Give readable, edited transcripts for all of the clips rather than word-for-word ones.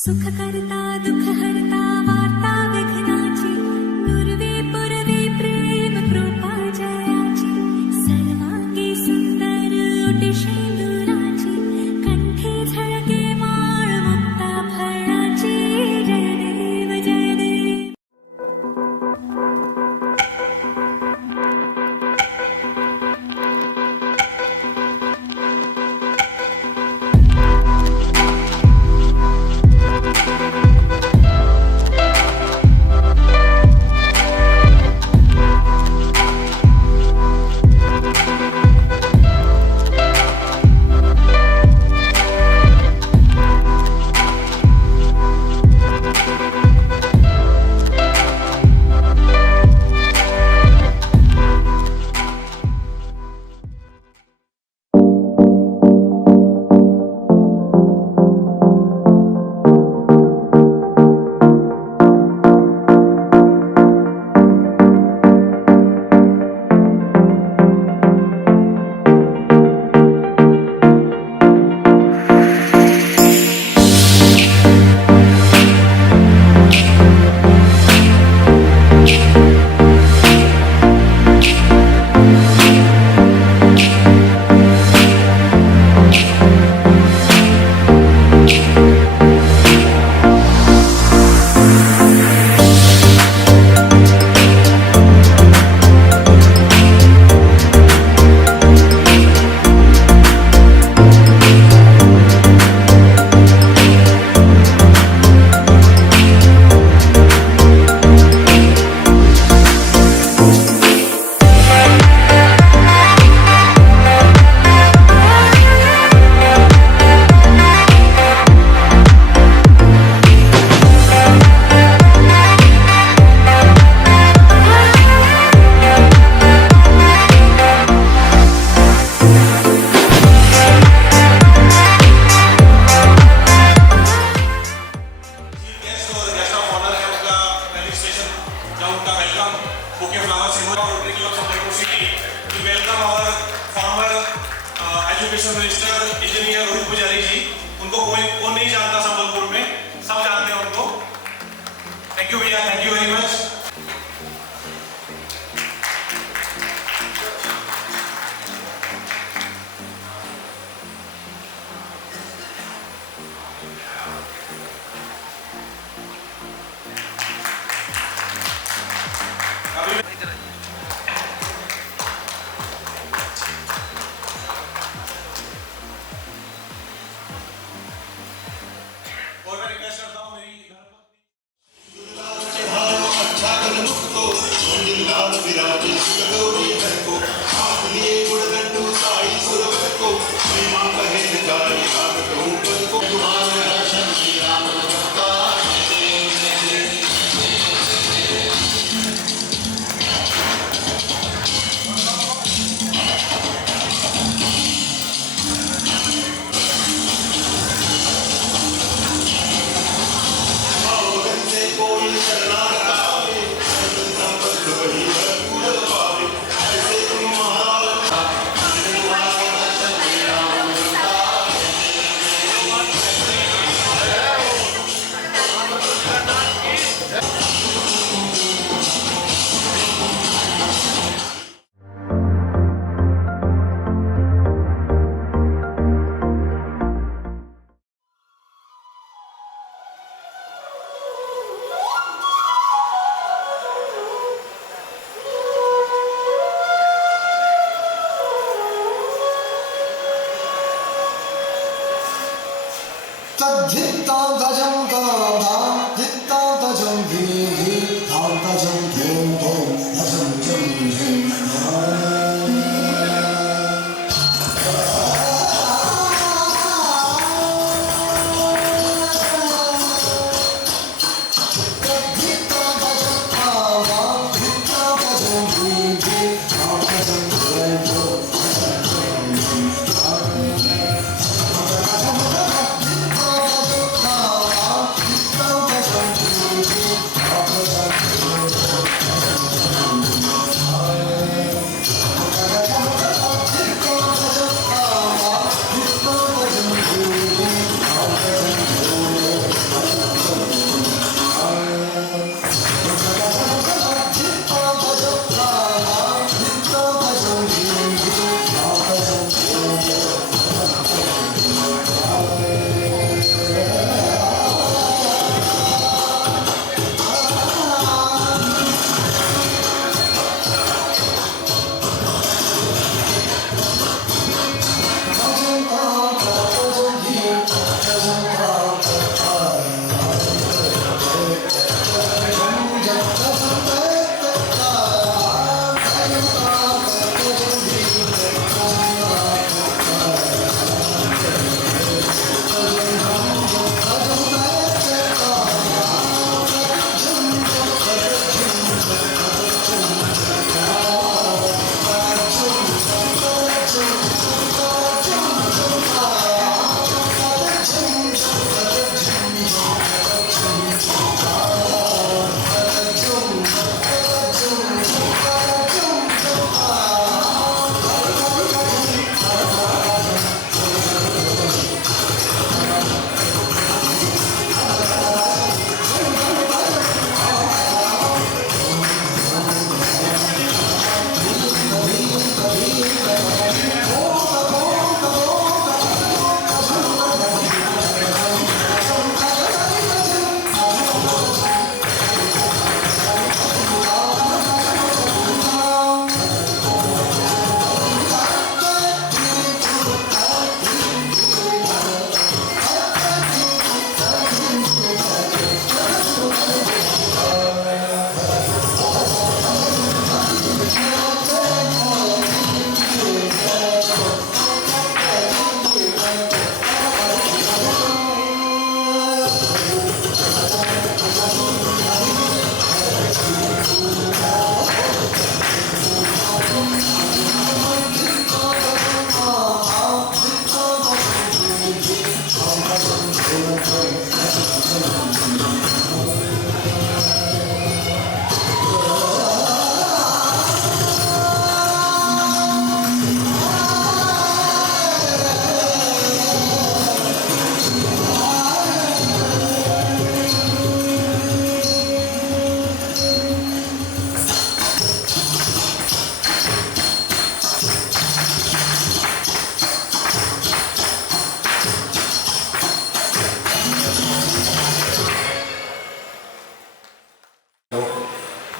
सुख करता दुख हरता वार्ता विघ्नाची पूर्वी पूर्वी प्रेम कृपा जयाची सर्वांगी सुंदर ओटी शेंदुराची कंठी झळके माळ मुक्ता फळाची जय देव जय देव. Bouquet Flowers in Rotary Club of Bangalore City to welcome our former Education Minister Engineer Rohit Pujari जी. उनको कौन नहीं जानता संबलपुर में, सब जानते हैं उनको. Thank you भैया, thank you very much.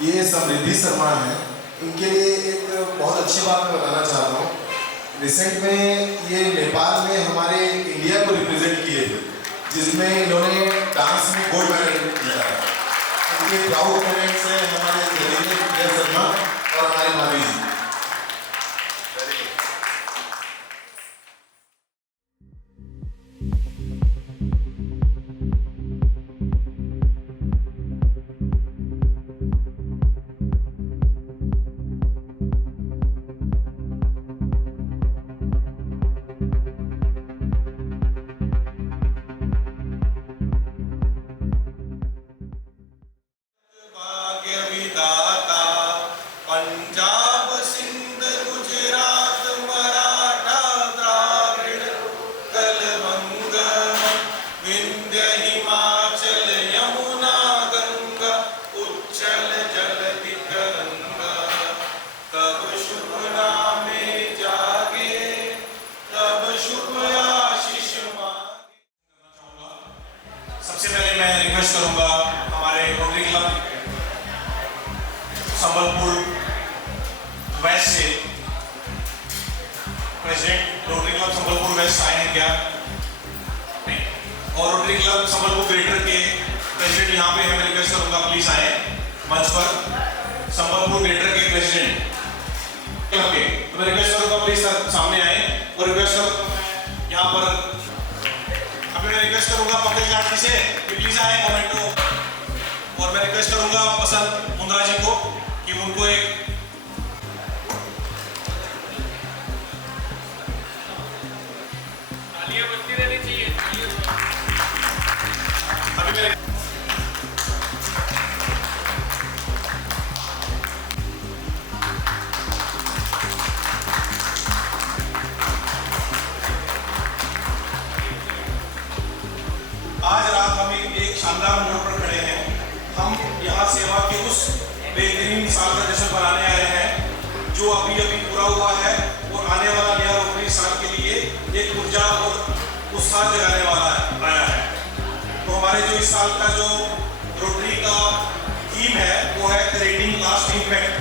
ये समृद्धि शर्मा है। इनके लिए एक बहुत अच्छी बात मैं बताना चाहता हूँ। रिसेंट में ये नेपाल में हमारे इंडिया को रिप्रेजेंट किए थे, जिसमें इन्होंने डांस में गोल्ड मेडल जीता है। इनके प्राउड पेरेंट्स हैं हमारे धीरेन्द्र शर्मा और हमारी भाभी जी। पंजाब सिंध गुजरात मराठा द्राविड़ कलवंग विंध्य हिमाचल यमुना गंगा उच्चल जलधि तरंगा तब शुभ नामे जागे तब शुभ आशीष मांगे। सबसे पहले मैं रिक्वेस्ट करूंगा हमारे रोटरी क्लब संबलपुर वेस्ट से president Rotary Club Sambalpur West आए हैं क्या? नहीं। और रोटरी क्लब संबलपुर ग्रेटर के प्रेसिडेंट यहाँ पे है, मैं रिक्वेस्ट करूंगा प्लीज आए मंच पर। संबलपुर ग्रेटर के प्रेसिडेंट क्लब के तो मैं रिक्वेस्ट करूंगा प्लीज सामने आए और रिक्वेस्ट करूंगा यहाँ पर अभी मैं रिक्वेस्ट करूंगा पंकज लाठी से कि प्लीज आए मोमेंटो। और मैं रिक्वेस्ट करूंगा बसंत मुंद्रा जी को कि उनको एक तालियां बजती रहनी चाहिए। अभी मेरे आज रात हम एक शानदार मोड़ पर खड़े हैं। हम यहाँ सेवा के उस बेहतरीन साल का जश्न मनाने आए हैं जो अभी अभी पूरा हुआ है और आने वाला नया रोटरी साल के लिए एक ऊर्जा और उत्साह जगाने वाला आया है। तो हमारे जो इस साल का जो रोटरी का थीम है वो है क्रिएटिंग लास्टिंग इफेक्ट।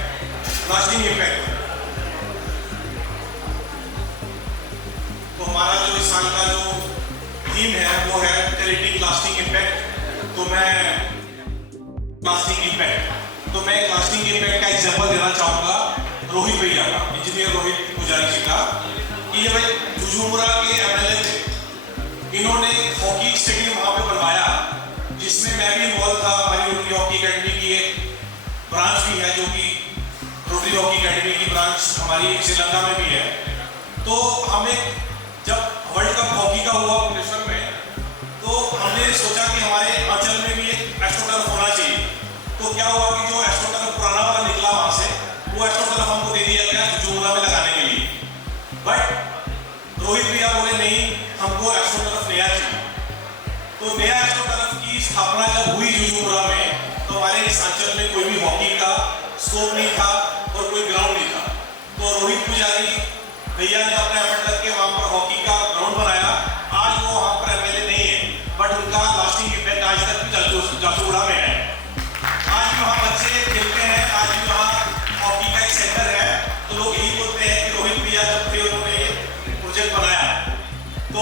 तो हमारा जो इस साल का जो थीम है वो है क्रिएटिंग लास्टिंग इफेक्ट। तो मैं एक लास्टिंग इम्पैक्ट का एग्जांपल देना चाहूंगा रोहित भैया का, इंजीनियर रोहित पुजारी जी का। ये भाई जुजुमुरा के एमएलए थे, इन्होंने हॉकी स्टेडियम वहां पे बनवाया जिसमें मैं भी इन्वॉल्व था। हमारी रोटरी हॉकी एकेडमी की एक ब्रांच भी है जो कि रोटरी हॉकी एकेडमी की ब्रांच हमारी श्रीलंका में भी है। तो हमें जब वर्ल्ड कप हॉकी का हुआ भुवनेश्वर में तो हमने सोचा कि हमारे अंचल में भी एक एस्ट्रोटर्फ होना चाहिए। तो क्या हुआ कि जो एस्ट्रोटर्फ पुराना वाला निकला वहां से वो एस्ट्रोटर्फ हमको दे दिया गया जुजुमुरा में लगाने के लिए। बट रोहित भैया बोले नहीं, हमको एस्ट्रोटर्फ नया चाहिए। तो नया एस्ट्रोटर्फ की स्थापना जब हुई जुजुमुरा में तो हमारे इस अंचल में कोई भी हॉकी का स्कोप नहीं था और कोई ग्राउंड नहीं था। तो रोहित पुजारी भैया ने अपने एफर्ट लग के वहां पर हॉकी का ग्राउंड बनाया। आज वो वहां पर एमएलए नहीं है बट उनका लास्टिंग इफेक्ट आज तक भी झारसुगुड़ा में है। आज भी वहाँ बच्चे खेलते हैं, आज भी वहाँ हॉकी का एक सेंटर है। तो लोग यही बोलते हैं कि रोहित भैया जब थे उन्होंने ये प्रोजेक्ट बनाया। तो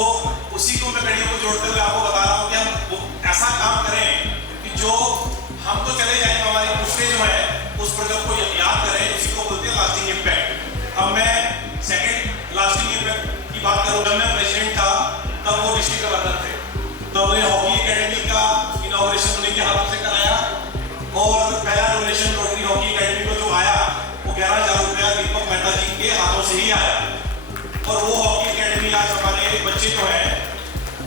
उसी को मैं कड़ियों को जोड़ते हुए आपको बता रहा हूँ कि हम ऐसा काम करें कि जो हम तो चले जाएंगे, हमारी पुश्ते जो है उस प्रोजेक्ट को याद करें। उसी को बोलते हैं लास्टिंग इम्पैक्ट। अब मैं सेकेंड लास्टिंग इम्पैक्ट की बात करूँ। जब मैं प्रेसिडेंट था तब वो डिस्ट्रिक्ट गवर्नर थे, तो हमने हॉकी एकेडमी का इनॉग्रेशन उन्हीं के हाथों से कराया। और पहला डोनेशन रोटरी हॉकी एकेडमी को जो आया वो 11,000 रुपया दीपक मेहता जी के हाथों से ही आया। और वो हॉकी एकेडमी आज हमारे बच्चे जो हैं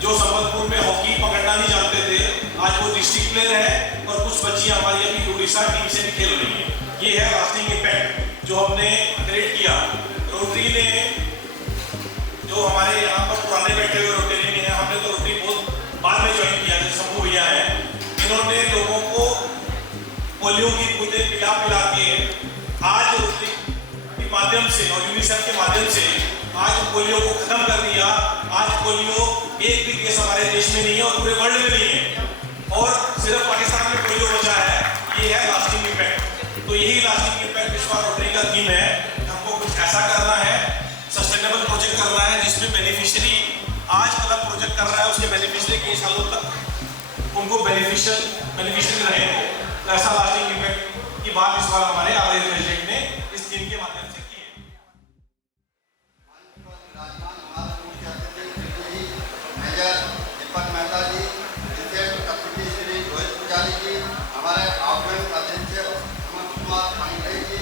जो संबलपुर में हॉकी पकड़ना नहीं जानते थे, आज वो डिस्ट्रिक्ट प्लेयर है और कुछ बच्चियां हमारी अभी उड़ीसा टीम से भी खेल रही हैं। ये है लास्टिंग इम्पैक्ट जो हमने क्रिएट किया। रोटरी ने जो हमारे यहाँ पर पुराने बैठे हुए रोटरी हैं, हमने तो रोटरी बहुत बाद में ज्वाइन किया, जैसे शंभू भैया हैं, इन्होंने लोगों को पोलियो की बूंदें पिला के आज रोटरी के माध्यम से और यूनिसेफ के माध्यम से आज पोलियो को खत्म कर दिया। आज पोलियो एक भी केस हमारे देश में नहीं है और पूरे वर्ल्ड में नहीं है और सिर्फ पाकिस्तान में पोलियो बचा है। ये है लास्टिंग इम्पैक्ट। लास्टिंग इम्पैक्ट इस बार रोटरी का थीम है। हमको कुछ ऐसा करना है, सस्टेनेबल प्रोजेक्ट करना है जिसमें बेनिफिशियरी आज क्लब प्रोजेक्ट कर रहा है, उसके बेनिफिशियरी कई सालों तक उनको बेनिफिशियरी रहे हो। तो ऐसा लास्टिंग इम्पैक्ट की बात इस बार हमारे आवेदन प्रेसिडेंट ने इस थीम के माध्यम से की है। मेजर दीपक मेहता जी, विशेष अतिथि श्री रोहित पुजारी जी, हमारे आउटगोइंग अध्यक्ष अमन कुमार पांडे जी,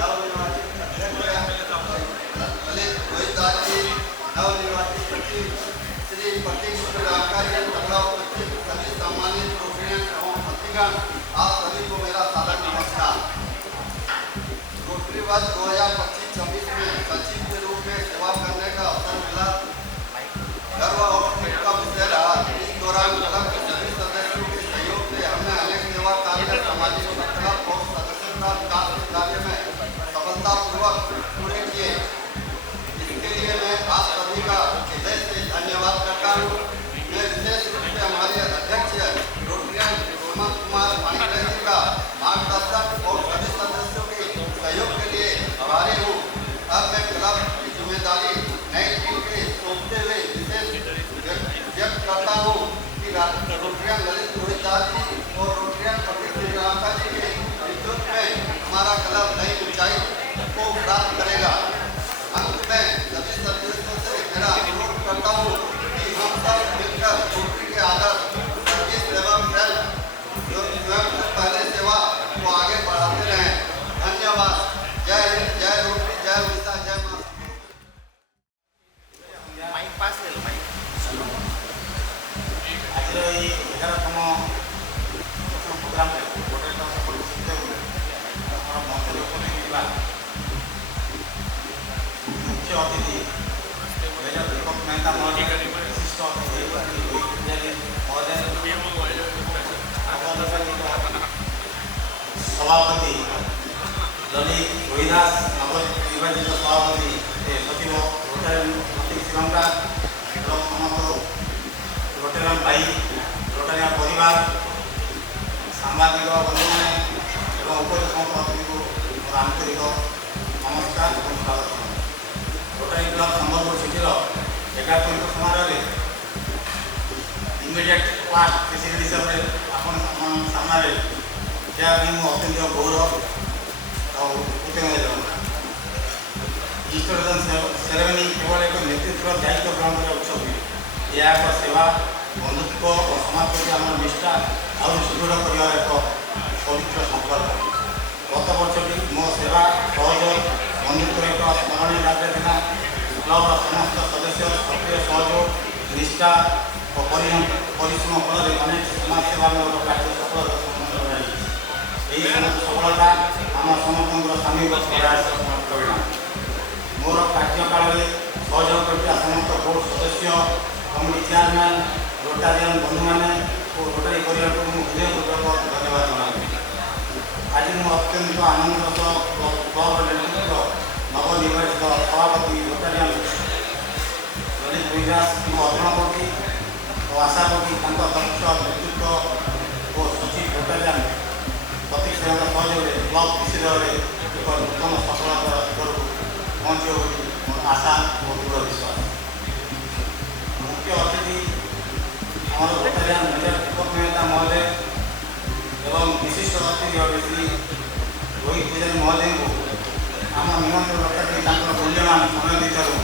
नवनिर्वाचित अध्यक्ष ललित रोहित दास जी, नवनिर्वाचित सचिव श्री प्रतीक रामका जी तथा उपस्थित सभी सम्मानित रोटरियन एवं अतिथिगण, आप सभी को मेरा सादर नमस्कार। रोटरी वर्ष 2025-26 में सचिव के रूप में सेवा करने का अवसर मिला, गर्व और खुशी का विषय रहा। इस दौरान क्लब के सभी सदस्यों के सहयोग से हमने अनेक सेवा कार्य, सामाजिक क्लब और सदस्यता विकास के कार्य में सफलतापूर्वक पूरे किए। इसके लिए मैं आप सभी का हृदय से धन्यवाद करता हूँ। मैं विशेष रूप से हमारे अध्यक्ष रोटरियन अमन कुमार पांडे जी का मार्गदर्शन और सभी सदस्यों के सहयोग के लिए आभारी हूँ। अब मैं क्लब की जिम्मेदारी नई टीम के सौंपते हुए व्यक्त करता हूँ कि रोटरियन ललित रोहित दास जी और रोटरियन प्रतीक रामका जी के नेतृत्व में हमारा क्लब नई ऊंचाई को प्राप्त करेगा। अंत में सभी सदस्यों से मेरा अनुरोध करता हूँ कि हम सब मिलकर रोटरी के आदर्श सर्विस एवं हेल्थ स्वयं से पहले सेवा को आगे बढ़ाते रहें। धन्यवाद। जय हिंद, जय रोटरी, जय उड़ीसा, जय मां। आज 11तम प्रोग्राम मुख्य अतिथि मेजर दीपक मेहता महोदय, विशिष्ट सभापति ललित रोहिदास, नवनिर्वाचित सभापति सचिव रोटरियन प्रतीक श्रीलंका एवं समस्त रोटरियन भाई, रोटरियन परिवार, सांबादिक बंधुମାନେ ଏବଂ ଉପସ୍ଥିତ ସମସ୍ତ ଅତିଥିଙ୍କୁ ମୋର ଆନ୍ତରିକ ନମସ୍କାର ଏବଂ ସ୍ୱାଗତ। ରୋଟାରୀ କ୍ଲବ ସମ୍ବଲପୁର ସିଟିର 11ତମ ସମାରୋହରେ ଇମିଡ଼ିଏଟ୍ ପାଷ୍ଟ ପ୍ରେସିଡେଣ୍ଟ ହିସାବରେ ଆପଣ ସାମ୍ନାରେ ଯାହା ପାଇଁ ମୁଁ ଅତ୍ୟନ୍ତ ଗୌରବ ଆଉ କୃତଜ୍ଞ ଜଣାଉଛି। ଇନଷ୍ଟଲେସନ୍ ସେରେମନି କେବଳ ଏକ ନେତୃତ୍ୱ ଦାୟିତ୍ୱ ଗ୍ରହଣ କରିବା ଉତ୍ସବ ନୁହେଁ, ଏହା ଏକ ସେବା, ବନ୍ଧୁତ୍ୱ ଓ ସମାଜ ପ୍ରତି ଆମର ନିଷ୍ଠା ଆହୁରି ସୁଦୃଢ଼ କରିବାର ଏକ ପବିତ୍ର ସମ୍ପର୍କ। ଗତ ବର୍ଷଟି ମୋ ସେବା, ସହଯୋଗ, ବନ୍ଧୁତ୍ୱର ଏକ ସ୍ମରଣୀୟ ଯାତ୍ରା ଥିଲା। କ୍ଲବର ସମସ୍ତ ସଦସ୍ୟ ସକ୍ରିୟ ସହଯୋଗ, ନିଷ୍ଠା ଓ ପରିଶ୍ରମ ଫଳରେ ଅନେକ ସମାଜସେବାମୂଳକ କାର୍ଯ୍ୟ ସଫଳତାର ସମ୍ମୁଖୀନ କରାଯାଇଛି। ଏହି ସଫଳତା ଆମ ସମସ୍ତଙ୍କର ସାମୂହିକ ପ୍ରୟାସ ପରିଣାମ। ମୋର କାର୍ଯ୍ୟକାଳରେ ସହଯୋଗ କରିଥିବା ସମସ୍ତ ବୋର୍ଡ ସଦସ୍ୟ, କମିଟି ଚେୟାରମ୍ୟାନ୍, ରୋଟାରିଆନ୍ ବନ୍ଧୁମାନେ ଓ ରୋଟାରୀ ପରିବାରକୁ ମୁଁ ହୃଦୟପୂର୍ବକ ଧନ୍ୟବାଦ ଜଣାଉଛି। ଆଜି ମୁଁ ଅତ୍ୟନ୍ତ ଆନନ୍ଦର ସହ କ୍ଲବର ନେତୃତ୍ୱ ନବନିର୍ବାଚିତ ସଭାପତି ରୋଟାରିଆନ୍ ଲଲିତ ରୋହିଦାସଙ୍କୁ ଅର୍ପଣ କରୁଛି ଓ ଆଶା କରୁଛି ତାଙ୍କ ଦକ୍ଷ ନେତୃତ୍ୱ ଓ ସଚିବ ରୋଟାରିଆନ୍ ପ୍ରତୀକ ଶ୍ରୀଲଙ୍କା ସହଯୋଗରେ କ୍ଲବ ବିଷୟରେ ଏକ ନୂତନ ସଫଳତାର ଶିଖରକୁ ପହଞ୍ଚିବ ବୋଲି ମୋର ଆଶା ଓ ଦୃଢ଼ ବିଶ୍ୱାସ। ମୁଖ୍ୟ ଅତିଥି ଆମର ରୋଟାରିଆନ୍ ମେଜର ଦୀପକ ମେହତା ମହୋଦୟ ଏବଂ ବିଶିଷ୍ଟ ଅତିଥି ଶ୍ରୀ ରୋହିତ ପୂଜାରୀ ମହୋଦୟଙ୍କୁ ଆମ ନିମନ୍ତ୍ରଣ ରକ୍ଷା କରି ତାଙ୍କର ମୂଲ୍ୟବାନ ସମୟ ଦେଇଥିବାରୁ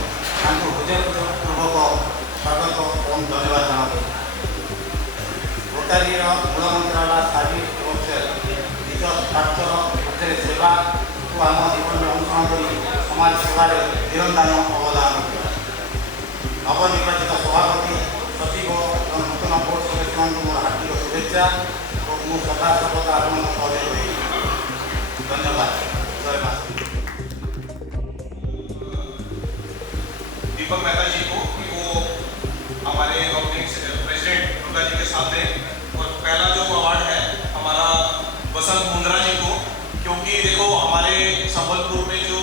ତାଙ୍କୁ ହୃଦୟପୂର୍ବକ ସ୍ୱାଗତ ଏବଂ ଧନ୍ୟବାଦ ଜଣାଉଛି। ରୋଟାରୀର ମୂଳମନ୍ତ୍ର ହେଲା ସାର୍ଭିସ୍ ଏବଂ ସେଲ୍। ନିଜ ସ୍ୱାର୍ଥର ଊର୍ଦ୍ଧ୍ୱରେ ସେବାକୁ ଆମ ଜୀବନରେ ଅନୁସରଣ କରି ସମାଜ ସେବାରେ ନିରନ୍ତର ଅବଦାନ କରିବା। ନବନିର୍ବାଚିତ ସଭାପତି, ସଚିବ ଏବଂ ନୂତନ ବୋର୍ଡ ସଦସ୍ୟମାନଙ୍କୁ ମୋର ହାର୍ଦ୍ଦିକ ଶୁଭେଚ୍ଛା ଓ ମୁଁ ସଦାସର୍ବଦା ଆପଣଙ୍କ ସହଯୋଗ ରହିବି। धन्यवाद। जय माता। दीपक मेहता जी को कि वो हमारे प्रेसिडेंट दुर्गा जी के साथ हैं। और पहला जो अवार्ड है हमारा वसंत मुंद्रा जी को, क्योंकि देखो हमारे संबलपुर में जो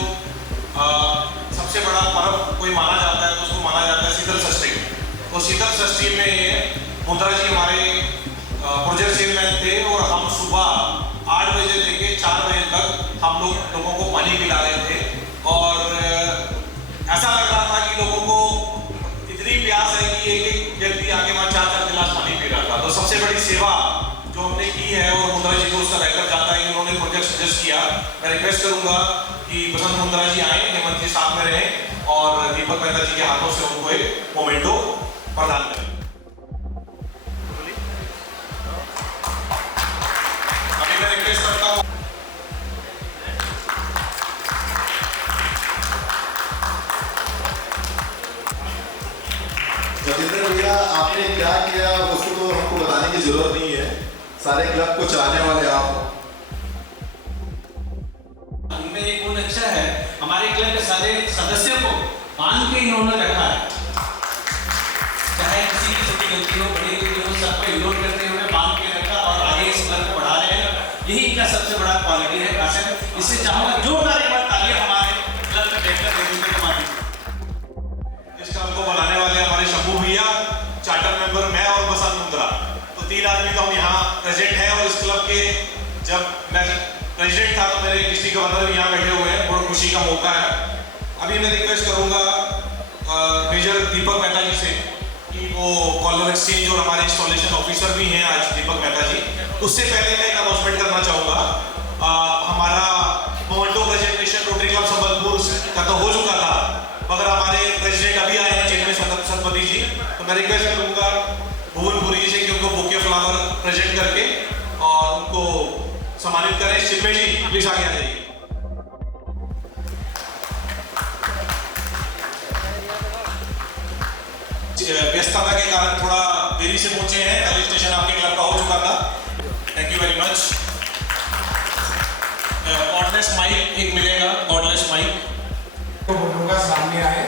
सबसे बड़ा पर्व कोई माना जाता है तो उसको माना जाता है शीतल षष्ठी। तो शीतल षष्ठी में मुंद्रा जी हमारे प्रोजेक्ट चेयरमैन थे और हम सुबह 8 बजे लेके 4 बजे तक हम लोगों को पानी पिला रहे थे और ऐसा लग रहा था कि लोगों को इतनी प्यास है कि एक व्यक्ति आगे वहाँ 4-4 गिलास पानी पी रहा था। तो सबसे बड़ी सेवा जो हमने की है और मुंद्रा जी को उसका लेकर जाता है, उन्होंने प्रोजेक्ट सजेस्ट किया। मैं रिक्वेस्ट करूंगा कि बसंत मुंद्रा जी आए, हेमंत जी साथ में रहें और दीपक मेहता जी के हाथों से उनको एक मोमेंटो प्रदान करें। अभी मैं रिक्वेस्ट करता हूँ जतिंदर भैया, आपने क्या किया उसको तो हमको बताने की जरूरत नहीं है, सारे क्लब को चाहने वाले आप हो। उनमें एक गुण अच्छा है, हमारे क्लब के सारे सदस्यों को बांध के इन्होंने रखा है। चाहे किसी की छोटी गलती हो, बड़ी गलती हो, सबको इग्नोर करते हुए बांध के रखा और आगे इस क्लब को बढ़ा रहे हैं। यही इनका सबसे बड़ा क्वालिटी है कासिम। इससे चाहूंगा जोरदार एक बार तालियां हमारे क्लब में देखकर देखने के माध्यम से। इस क्लब को बनाने वाले हमारे शंभू भैया, चार्टर मेंबर मैं और बसंत मुंद्रा, तो 3 आदमी तो हम यहाँ प्रेजेंट हैं। और इस क्लब के जब मैं प्रेसिडेंट था तो मेरे डिस्ट्रिक्ट गवर्नर भी यहाँ बैठे हुए हैं, बहुत खुशी का मौका है। अभी मैं रिक्वेस्ट करूँगा मेजर दीपक मेहता जी से कि वो कॉलर एक्सचेंज और हमारे इंस्टॉलेशन ऑफिसर भी हैं आज दीपक मेहता जी। उससे पहले मैं एक अनाउंसमेंट करना चाहूँगा, हमारा memento presentation rotary Club Sambalpur का तो हो चुका था, मगर हमारे प्रेसिडेंट अभी आए हैं चिन्मय सतपति जी, तो मैं रिक्वेस्ट करूँगा भुवनपुरी जी से कि उनको बुके फ्लावर प्रेजेंट करके और उनको सम्मानित करें। चिन्मय जी प्लीज आगे आ जाइए। व्यस्तता के कारण थोड़ा देरी से पहुंचे हैं, कल स्टेशन आपके क्लब का हो चुका था। Thank you very much. Cordless mic एक मिलेगा, कॉर्डलेस माइक तो बोलूँगा सामने आए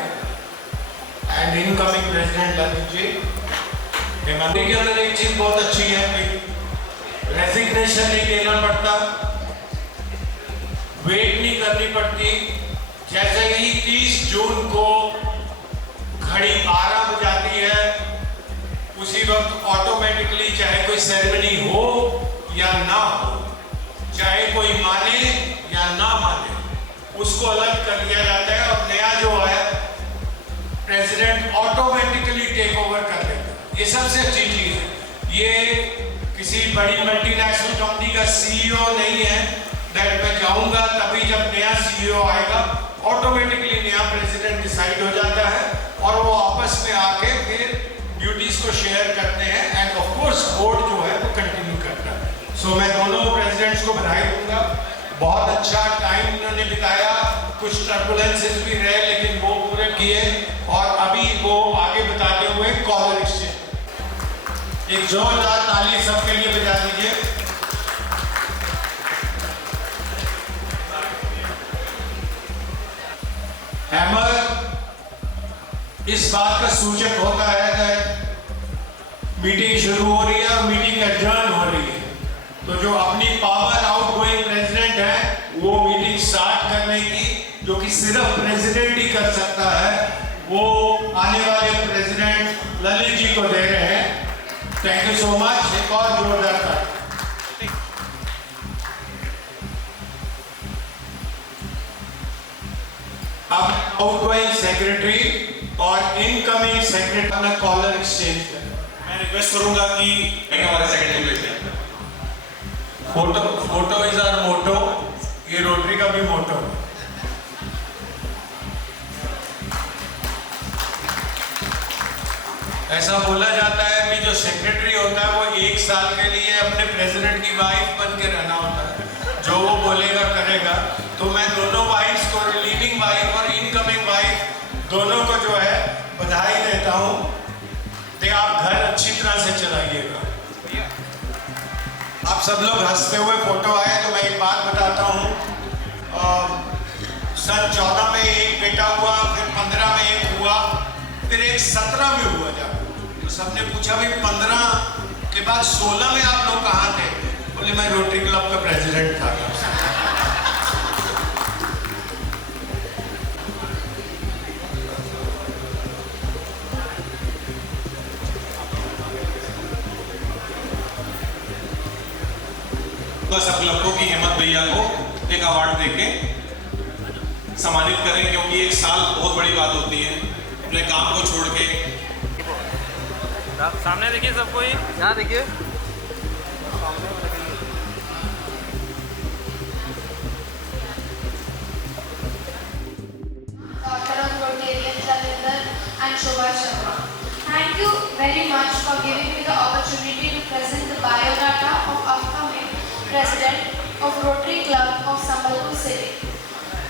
and incoming president Lalit ji. Hemant के अंदर एक चीज बहुत अच्छी है, रेजिग्नेशन नहीं देना पड़ता, वेट नहीं करनी पड़ती। जैसे ही 30 जून को घड़ी 12 बज जाती है, उसी वक्त ऑटोमेटिकली चाहे कोई सेरेमनी हो या ना हो, चाहे कोई माने या ना माने, उसको अलग कर दिया जाता है और नया जो है प्रेसिडेंट ऑटोमेटिकली टेक ओवर कर देगा। ये सबसे अच्छी चीज है। ये किसी बड़ी मल्टीनेशनल कंपनी का सीईओ नहीं है दैट मैं जाऊंगा तभी जब नया सीईओ आएगा, ऑटोमेटिकली नया प्रेसिडेंट डिसाइड हो जाता है और वो आपस में आके फिर ड्यूटीज को शेयर करते हैं एंड ऑफ कोर्स बोर्ड जो है वो कंटिन्यू करता है। सो मैं दोनों प्रेसिडेंट्स को बधाई दूंगा, बहुत अच्छा टाइम उन्होंने बिताया, कुछ टर्बुलेंसेस भी रहे लेकिन वो पूरे किए और अभी वो आगे बताते हुए कॉलर एक्सचेंज। एक जोरदार ताली सबके लिए बजा दीजिए। हैमर इस बात का सूचक होता है कि मीटिंग शुरू हो रही है और मीटिंग एडजर्न हो रही है, तो जो अपनी पावर आउटगोइंग प्रेसिडेंट है वो मीटिंग स्टार्ट करने की, जो कि सिर्फ प्रेसिडेंट ही कर सकता है, वो आने वाले प्रेसिडेंट ललित जी को दे रहे हैं। Thank you so much. एक और जोरदार ताली। अब आउटगोइंग सेक्रेटरी और इनकमिंग सेक्रेटरी का कॉलर एक्सचेंज करें। मैं रिक्वेस्ट करूंगा कि हमारे secretary president photo is our motto, ये रोटरी का भी मोटो है। ऐसा बोला जाता है कि जो सेक्रेटरी होता है वो 1 साल के लिए अपने प्रेसिडेंट की वाइफ बन के रहना होता है, जो वो बोलेगा करेगा। तो मैं दोनों वाइफ्स को, लीविंग वाइफ और इनकमिंग वाइफ दोनों को जो है बधाई देता हूँ। तो आप घर अच्छी तरह से चलाइएगा। आप सब लोग हंसते हुए फोटो आए तो मैं एक बात बताता हूँ। सन 14 में एक बेटा हुआ, फिर 15 में एक हुआ, फिर एक 17 में हुआ जाकर। तो सबने पूछा भाई 15 के बाद 16 में आप लोग कहाँ थे? बोले मैं रोटरी क्लब का प्रेसिडेंट था। तो सब क्लब को कि हेमंत भैया को एक अवार्ड देके सम्मानित करें, क्योंकि एक साल बहुत बड़ी बात होती है। अपने काम को छोड़ के सामने देखिए सब कोई, यहाँ देखिए। Daughter of Rotarian Jalindar and Shobha Sharma. Thank you very much for giving me the opportunity to present the biodata of upcoming President of Rotary Club of Sambalpur City.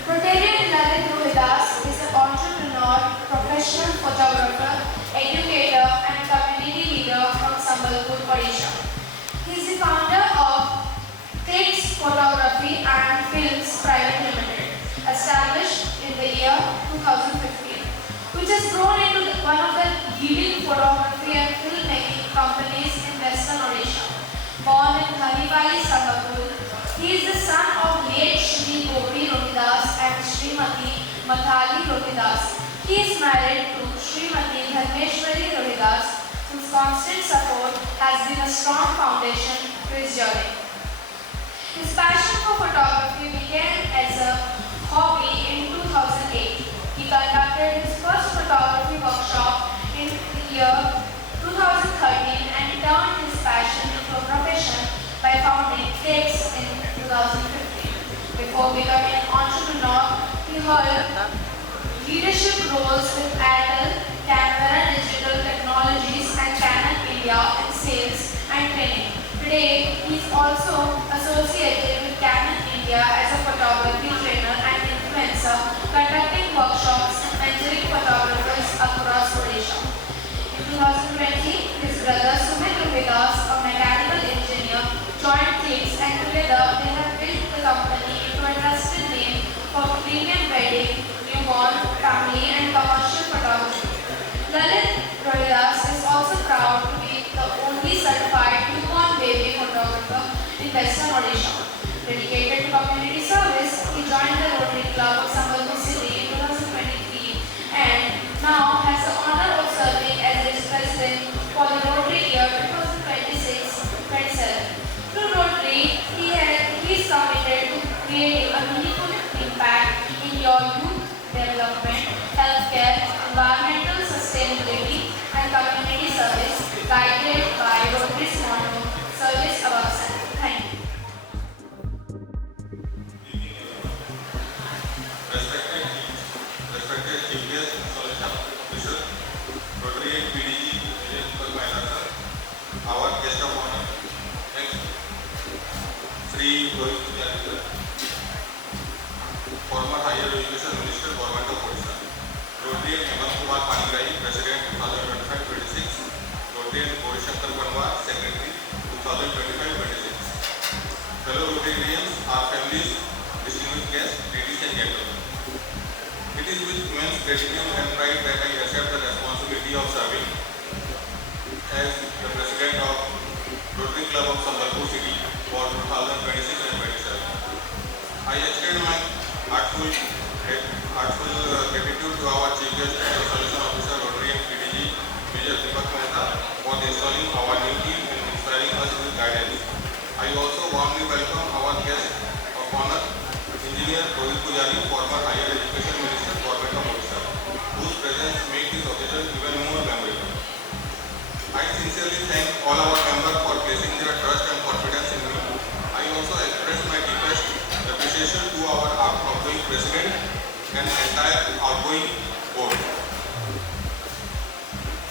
Rotarian Lalit Rohidas is an entrepreneur, professional photographer, educator and community leader from Sambalpur, Odisha. He is the founder of Clicks Photography and Films Private Limited, established in the year 2015, which has grown into one of the leading photography and filmmaking companies in Western Odisha. Born in Halibali, Sambalpur, he is the son of late Shri Gopi Rohidas and Srimati Mathali Rohidas. He is married to Srimati Dharmeshwari Rohidas, whose constant support has been a strong foundation to his journey. His passion for photography began as a hobby in 2008. He conducted his first photography workshop in the year 2013 and turned his passion into a profession by founding Clicks in 2015. Before becoming an entrepreneur, he held leadership roles with Airtel, Canberra Digital Technologies and Canon India in sales and training. Today, he is also associated with Canon India as a photography trainer and influencer, conducting workshops and mentoring photographers across Odisha. In 2020, his brother Sumit Rohidas, a mechanical engineer, joined Clicks and together they have built the company into a trusted name for premium wedding, newborn, family and commercial photography. Lalit Rohidas is also proud to be the only certified newborn baby photographer in Western Odisha. Dedicated to community service, he joined the Rotary Club of Sambalpur City in 2023 and now has the honor of serving as its president for the Rotary year 2026-27. Through Rotary, he is committed to creating a meaningful impact in your youth development, healthcare, environmental sustainability and community service, guided by Rotary's motto, service above self. Thank you. Respected Chief Guest, Solution Official, Rotary PDG, our guest of honor, next, Sri Rohit Pujari, former Higher Education Minister, Government of Odisha, Rotary Hemant Kumar Panigrahi, President 2025-26, Rotary Gauri Shankar Panwar, Secretary 2025-26. Fellow Rotarians, our families, distinguished guests, ladies and gentlemen. It is with immense gratitude and pride that I accept the responsibility of serving as the President of Rotary Club of Sambalpur City for 2026 and 27. I extend my heartful gratitude to our Chief Guest and Solution Officer Rotary and PDG, Major Deepak Mehta, for installing our new team and inspiring us with guidance. I also warmly welcome our guest of honor, Engineer Rohit Pujari, former Higher Education Minister, Government of Odisha, whose presence makes this occasion even more memorable. I sincerely thank all our members for placing their trust and confidence in me. I also express my deepest appreciation to our outgoing President and entire outgoing board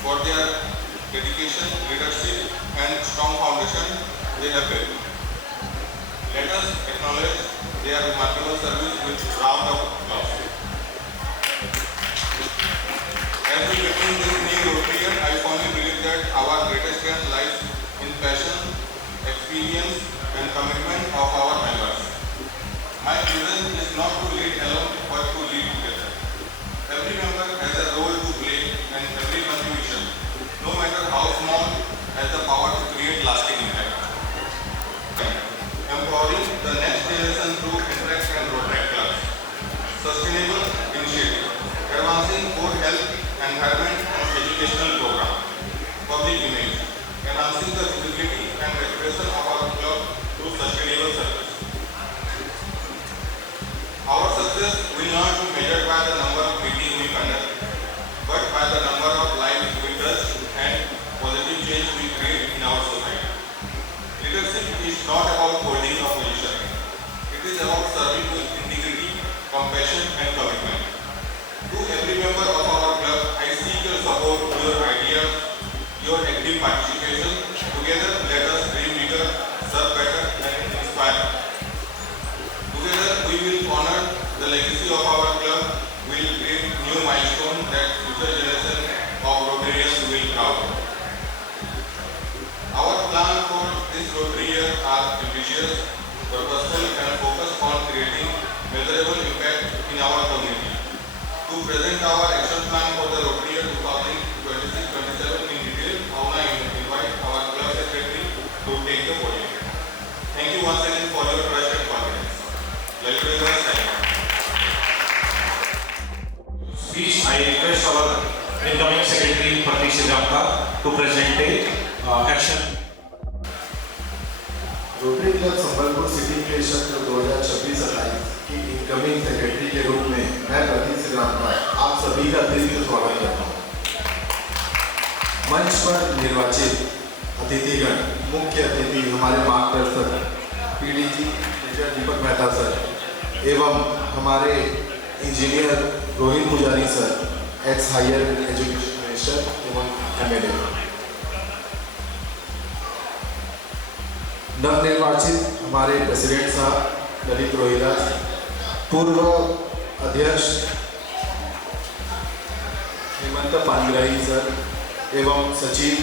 for their dedication, leadership and strong foundation they have built. Let us acknowledge their remarkable service with a round of applause. As we begin this new Rotarian, I firmly believe that our greatest strength lies in passion, experience and commitment of our members. My vision is not to lead alone but to lead together. Every member has a role to play and every contribution, no matter how small, has the power to create lasting impact. Empowering the next generation through Interact and Rotary clubs. Sustainable initiative. Advancing food, health, environment and educational program. Public image. Enhancing the visibility and reputation of our club through sustainable service. is not about holding a position. It is about serving with integrity, compassion and commitment. To every member of our club, I seek your support, your ideas, your active participation. Together, let us dream bigger, serve better and inspire. Together, we will honor the legacy of our club, we will create new milestones that future generation of Rotarians will proud. Our plans for this Rotary year are ambitious, purposeful and focused on creating measurable impact in our community. To present our action plan for the Rotary year 2026-27 in detail, I now invite our club secretary to take the podium. Thank you once again for your trust and confidence. Speech, I request our incoming secretary Pratish Jamka to present a action. Rotary Club Sambalpur city के सत्र 2026-27 की incoming secretary के रूप में मैं प्रतीक श्रीरामका आप सभी का दिल से स्वागत करता हूँ। मंच पर निर्वाचित अतिथिगण, मुख्य अतिथि हमारे मार्गदर्शक PDG major Deepak Mehta sir एवं हमारे engineer Rohit Pujari sir, ex higher education minister एवं एमएलए, नवनिर्वाचित हमारे प्रेसिडेंट साहब ललित रोहिरा, पूर्व अध्यक्ष हेमंत पानग्राही सर एवं सचिव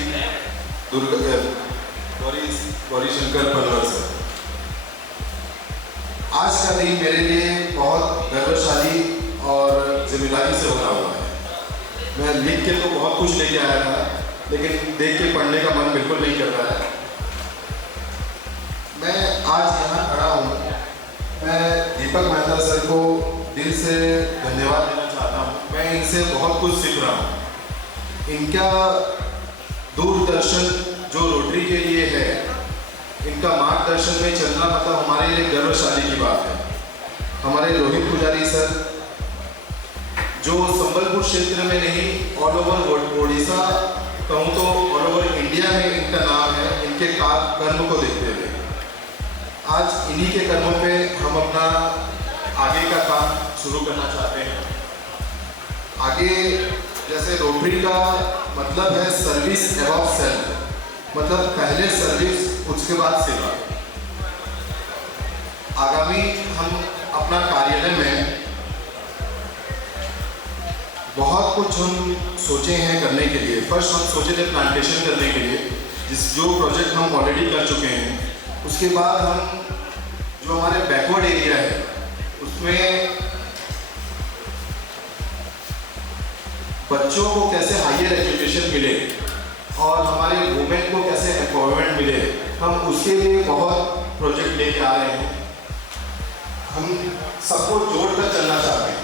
गौरीशंकर पल्लव सर। आज का दिन मेरे लिए बहुत गौरवशाली और जिम्मेदारी से भरा हुआ है। मैं लिख के तो बहुत कुछ लेके आया था, लेकिन देख के पढ़ने का मन बिल्कुल नहीं कर रहा है। मैं आज यहाँ खड़ा हूँ, मैं दीपक मेहता सर को दिल से धन्यवाद देना चाहता हूँ। मैं इनसे बहुत कुछ सीख रहा हूँ। इनका दूरदर्शन जो रोटरी के लिए है, इनका मार्गदर्शन में चलना मतलब हमारे लिए गर्वशाली की बात है। हमारे रोहित पुजारी सर जो संबलपुर क्षेत्र में नहीं, ऑल ओवर ओडिशा कहूँ तो ऑल ओवर इंडिया में इनका नाम है, इनके कर्म को देखते हुए आज इन्हीं के कर्मों पे हम अपना आगे का काम शुरू करना चाहते हैं। आगे जैसे रोटरी का मतलब है सर्विस अबव सेल्फ, मतलब पहले सर्विस उसके बाद सेवा। आगामी हम अपना कार्यालय में बहुत कुछ हम सोचे हैं करने के लिए। फर्स्ट हम सोचे थे प्लांटेशन करने के लिए, जो प्रोजेक्ट हम ऑलरेडी कर चुके हैं। उसके बाद हम जो हमारे बैकवर्ड एरिया है उसमें बच्चों को कैसे हायर एजुकेशन मिले और हमारे वुमेन को कैसे एम्पावरमेंट मिले, हम उसके लिए बहुत प्रोजेक्ट लेके आ रहे हैं। हम सबको जोड़कर चलना चाहते हैं।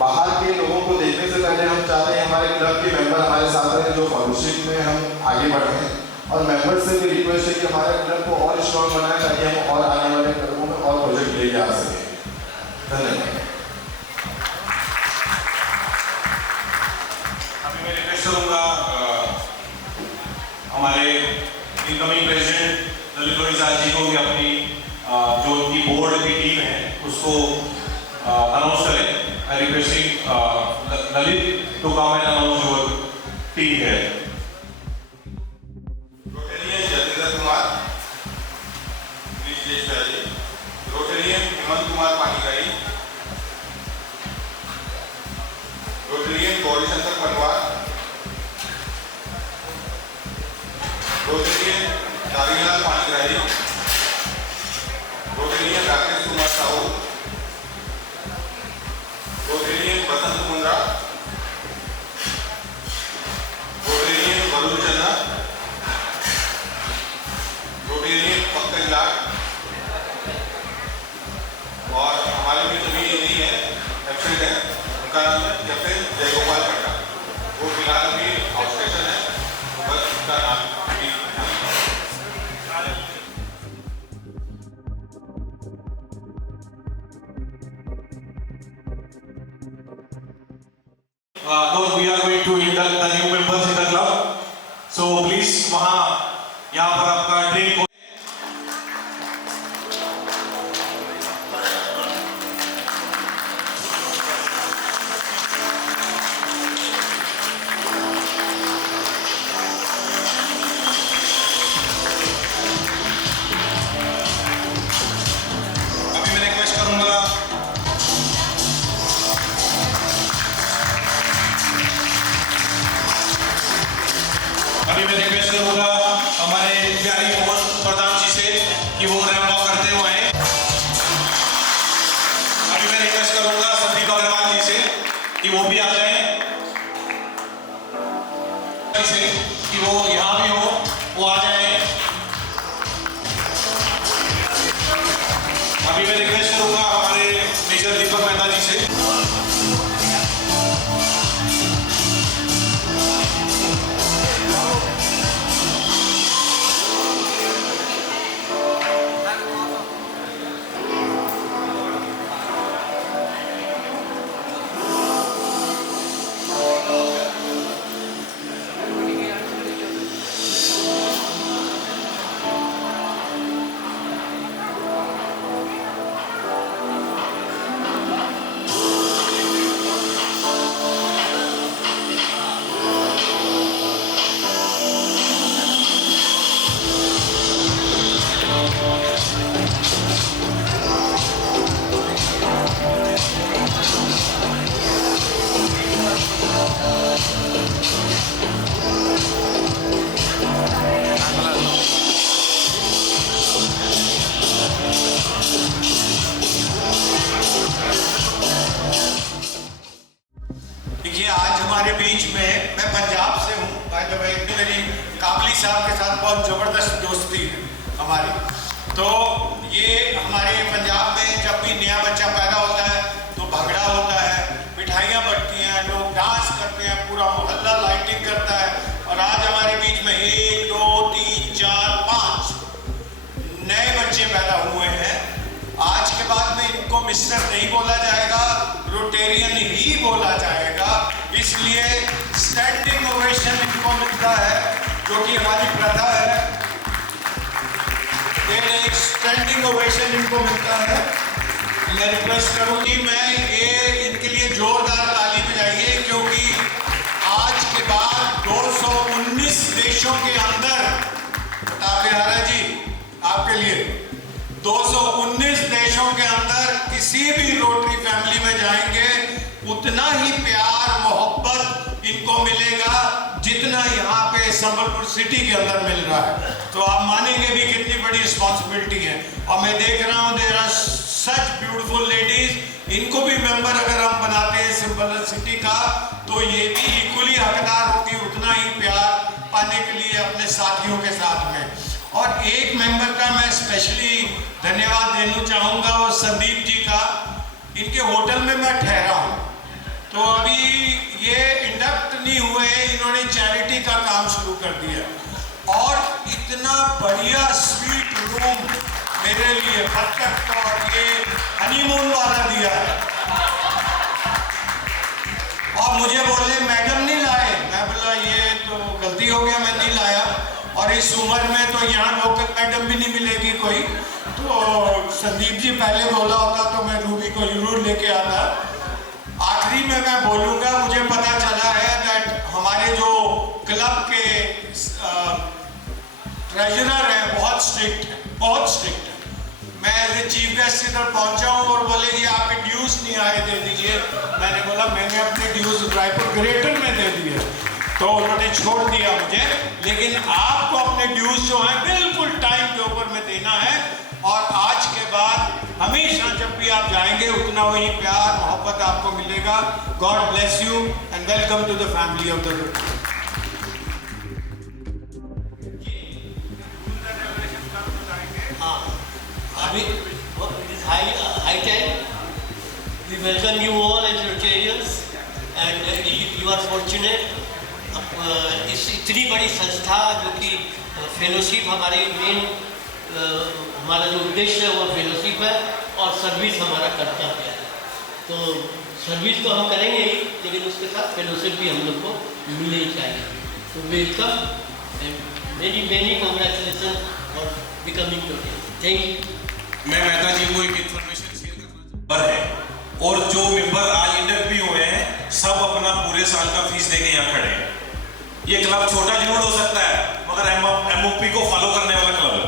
बाहर के लोगों को देखने से पहले हम चाहते हैं हमारे क्लब के मेंबर हमारे साथ रहे, जो फॉलोशिप में हम आगे बढ़े हैं। और मेंबर्स से भी रिक्वेस्ट है कि हमारे क्लब को और स्ट्रॉन्ग बनाएं ताकि हम और आने वाले क्लबों में और प्रोजेक्ट ले जा सकें। धन्यवाद। अभी मैं रिक्वेस्ट करूँगा हमारे इनकमिंग प्रेसिडेंट ललित रोहिरा जी को भी अपनी जो उनकी बोर्ड की टीम है उसको अनाउंस करें। I requesting Lalit to come and announce your team है। Rotarian Hemant Kumar Panigrahi, Rotarian Gaurishankar Panwar, Rotarian Darilal Panigrahi, Rotarian Rakesh Kumar Sahu, Rotarian Basant Mundra, Rotarian Varun Chandra, Rotarian Pankaj Lal और हमारे में सभी नहीं है, एब्सेंट है, उनका नाम है कैप्टन जयगोपाल खट्टा। वो फिलहाल अभी आउटस्टेशन है, बस उनका नाम भी Now we are going to induct the new members in the club. So please वहाँ यहाँ पर आपका कैंपेन को अभी मैं रिक्वेस्ट करूंगा हमारे प्यारी मोहन प्रधान जी से कि वो रैंप वॉक करते हुए आए। अभी मैं रिक्वेस्ट करूंगा संदीप अग्रवाल जी से कि वो भी आ जाएं, कि वो यहाँ भी हो, वो आ जाएं। अभी मैं रिक्वेस्ट करूंगा हमारे मेजर दीपक मेहता जी से। देखिए, आज हमारे बीच में, मैं पंजाब से हूँ, मेरी काबली साहब के साथ बहुत ज़बरदस्त दोस्ती है हमारी। तो ये हमारे पंजाब में जब भी नया बच्चा पैदा होता है तो भंगड़ा होता है, मिठाइयाँ बंटती हैं, लोग डांस करते हैं, पूरा मोहल्ला लाइटिंग करता है। और आज हमारे बीच में 1, 2, 3, 4, 5 नए बच्चे पैदा हुए हैं। आज के बाद में इनको मिस्टर नहीं बोला जाएगा, रोटेरियन ही बोला जाएगा। इसलिए स्टैंडिंग ओवेशन इनको मिलता है, जो कि हमारी प्रथा है। एक स्टैंडिंग ओवेशन इनको मिलता है। मैं रिक्वेस्ट करूँ कि मैं ये इनके लिए जोरदार ताली बजाइए, क्योंकि आज के बाद 219 देशों के अंदर, बिहारा जी आपके लिए 219 देशों के अंदर किसी भी रोटरी फैमिली में जाएंगे उतना ही प्यार मोहब्बत इनको मिलेगा जितना यहाँ पे संबलपुर सिटी के अंदर मिल रहा है। तो आप मानेंगे भी कितनी बड़ी रिस्पॉन्सिबिलिटी है। और मैं देख रहा हूँ there are such beautiful ladies. इनको भी मेंबर अगर हम बनाते हैं संबलपुर सिटी का, तो ये भी इक्वली हकदार होगी उतना ही प्यार पाने के लिए अपने साथियों के साथ में। और एक मेंबर का मैं स्पेशली धन्यवाद देना चाहूँगा, वो संदीप जी का। इनके होटल में मैं ठहरा हूँ, तो अभी ये इंडक्ट नहीं हुए, इन्होंने चैरिटी का काम शुरू कर दिया और इतना बढ़िया स्वीट रूम मेरे लिए बतख और ये हनीमून वाला दिया है। और मुझे बोले मैडम नहीं लाए, मैं बोला ये तो गलती हो गया, मैं नहीं लाया। और इस उम्र में तो यहाँ लोकल मैडम भी नहीं मिलेगी कोई, तो संदीप जी पहले बोला होता तो मैं रूबी को जरूर लेके आता। आखिरी में मैं बोलूँगा, मुझे पता चला है दैट हमारे जो क्लब के ट्रेजरर हैं बहुत स्ट्रिक्ट है, बहुत स्ट्रिक्ट है। मैं एज ए चीफ गेस्ट इधर पहुँचा हूँ और बोले जी आपके ड्यूज नहीं आए, दे दीजिए। मैंने बोला मैंने अपने ड्यूज रायपुर ग्रेटर में दे दिए, तो उन्होंने छोड़ दिया मुझे। लेकिन आपको अपने ड्यूज जो हैं बिल्कुल टाइम के ऊपर में देना है। और आज के बाद हमेशा जब भी आप जाएंगे उतना वही प्यार मोहब्बत आपको मिलेगा। God bless you and welcome to the family of the Rotary. हाँ, अभी it is high time. We welcome you all as Rotarians and you are fortunate. इस इतनी बड़ी संस्था जो कि फेलोशिप हमारे मेन हमारा जो उद्देश्य है वो फेलोशिप है और सर्विस हमारा कर्तव्य है। तो सर्विस तो हम करेंगे ही, लेकिन उसके साथ फेलोशिप भी हम लोग को मिलनी चाहिए। तो welcome and many many congratulation और becoming today. Thank you. मैं मेहता जी को एक इन्फॉर्मेशन शेयर करना चाहता है, और जो मेंबर आज इंटरव्यू हुए हैं सब अपना पूरे साल का फीस देके यहाँ खड़े हैं। ये क्लब छोटा जरूर हो सकता है मगर एमओपी को फॉलो करने वाला क्लब है।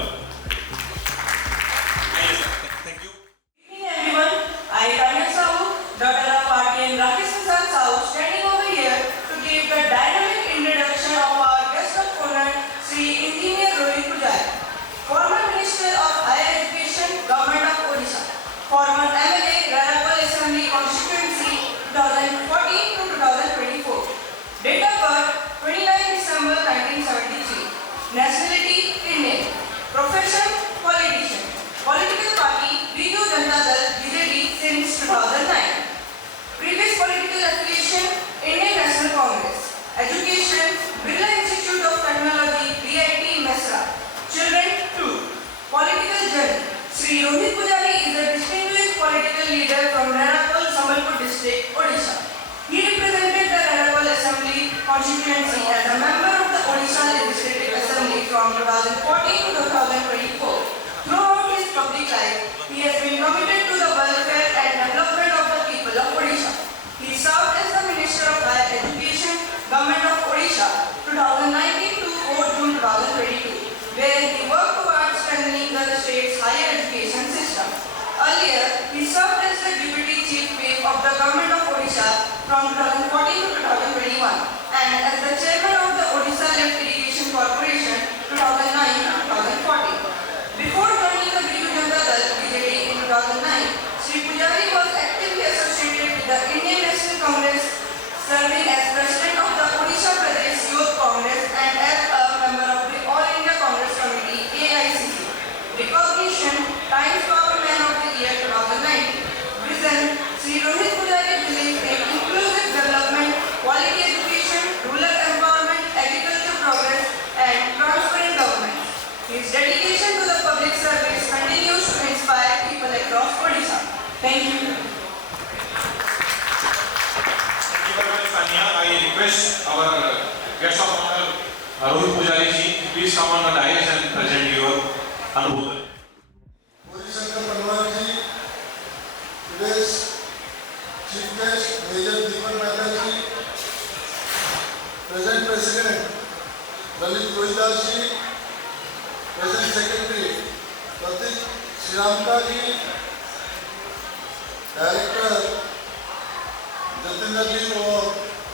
Thank you. Good evening everyone. I, Tanya Sahu, daughter of Party and Rakesh Prasad Sahu, standing over here to give the dynamic introduction of our guest of honor, Sri Engineer Rohit Pujari, former Minister of Higher Education, Government of Odisha, former MLA, Rarapal Assembly Constituency, 2014 to 2024. Date of birth, 29 December 1973. Nationality, Indian. Profession, politician. Political party, Biju Janata Dal, BJD, since 2009. Previous political affiliation, Indian National Congress. Education, Birla Institute of Technology, BIT, Mesra. Children, 2. Political journey. Sri Rohit Pujari is a distinguished political leader from Rarapal, Sambalpur district, Odisha. He represented the Rarapal Assembly constituency as a member of the Odisha Legislative Assembly from 2014 to 2024. Throughout his public life, he has been committed to the welfare and development of the people of Odisha. He served as the Minister of Higher Education, Government of Odisha, 2019 to 4 June 2022, wherein he worked towards strengthening the state's higher education system. Earlier, he served as the Deputy Chief Whip of the Government of Odisha from 2014 to 2021 and as the Chairman of the Odisha Lift Irrigation Corporation 2009 to 2014. Before joining the Biju Janata Dal (BJD) in 2009, Sri Pujari was actively associated with the Indian National Congress, serving as President of the Odisha Pradesh Youth Congress and as a member of the All India Congress Committee (AICC). Recognition: Times Power Man of the Year 2009. Vision: Sri Rohit Pujari believes in inclusive development, quality education, rural empowerment, agriculture progress, and transparent government. His dedication to the public service continues to inspire people across Odisha. Thank you. Thank you very much, Tanya. I request our guest of honor, Rohit Pujari ji, please come on the dais and present your anubhuti. Shankar Panwar ji, today's chief guest, Major Deepak Mehta ji, present President Lalit Rohidas ji, present Secretary Pratik Shriramka ji, Director Jatinder ji,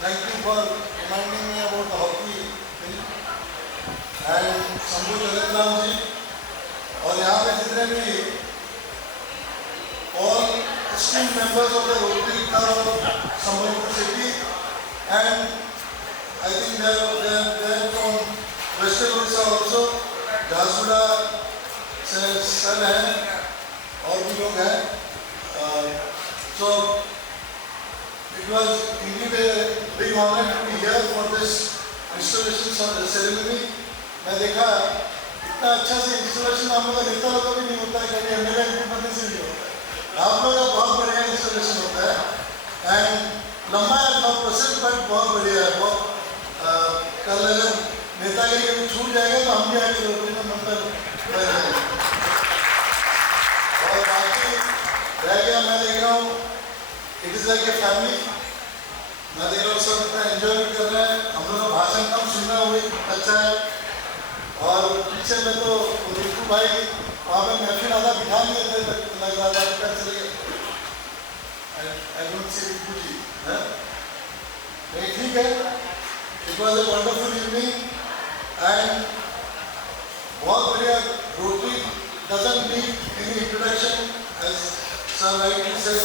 thank you for reminding me about the hockey thing, and Shambhu Jagatram ji, और यहाँ पे जितने भी all esteemed members of the Rotary Club of Sambalpur city, and I think they are from Western Odisha also, Jharsuguda से sir हैं और भी लोग हैं, so it was indeed a big honor to be here for this installation ceremony. मैं देखा इतना अच्छा से इंस्टॉलेशन हम लोग का नेता लोग का भी नहीं होता है, कभी एमएलए बनने से नहीं होता है। आप लोग का बहुत बढ़िया इंस्टॉलेशन होता है एंड लंबा है 9%, बट बहुत बढ़िया है। बहुत कल अगर नेतागिरी कभी छूट जाएगा तो हम भी आगे रोटी में मंदिर रहेंगे। और बाकी रह गया, मैं देख रहा हूँ it is like a family. मैं देख रहा हूँ सब इतना एंजॉय कर रहे हैं, हम लोग का भाषण कम सुनना हुई अच्छा है। और पीछे में तो रिंकू भाई वहाँ पे महफिल आधा बिठा लिए थे, लग रहा था क्या चले गए। I don't see Rinku ji है नहीं, ठीक है। It was a wonderful evening and बहुत बढ़िया। Rotary doesn't need any introduction, as sir rightly said,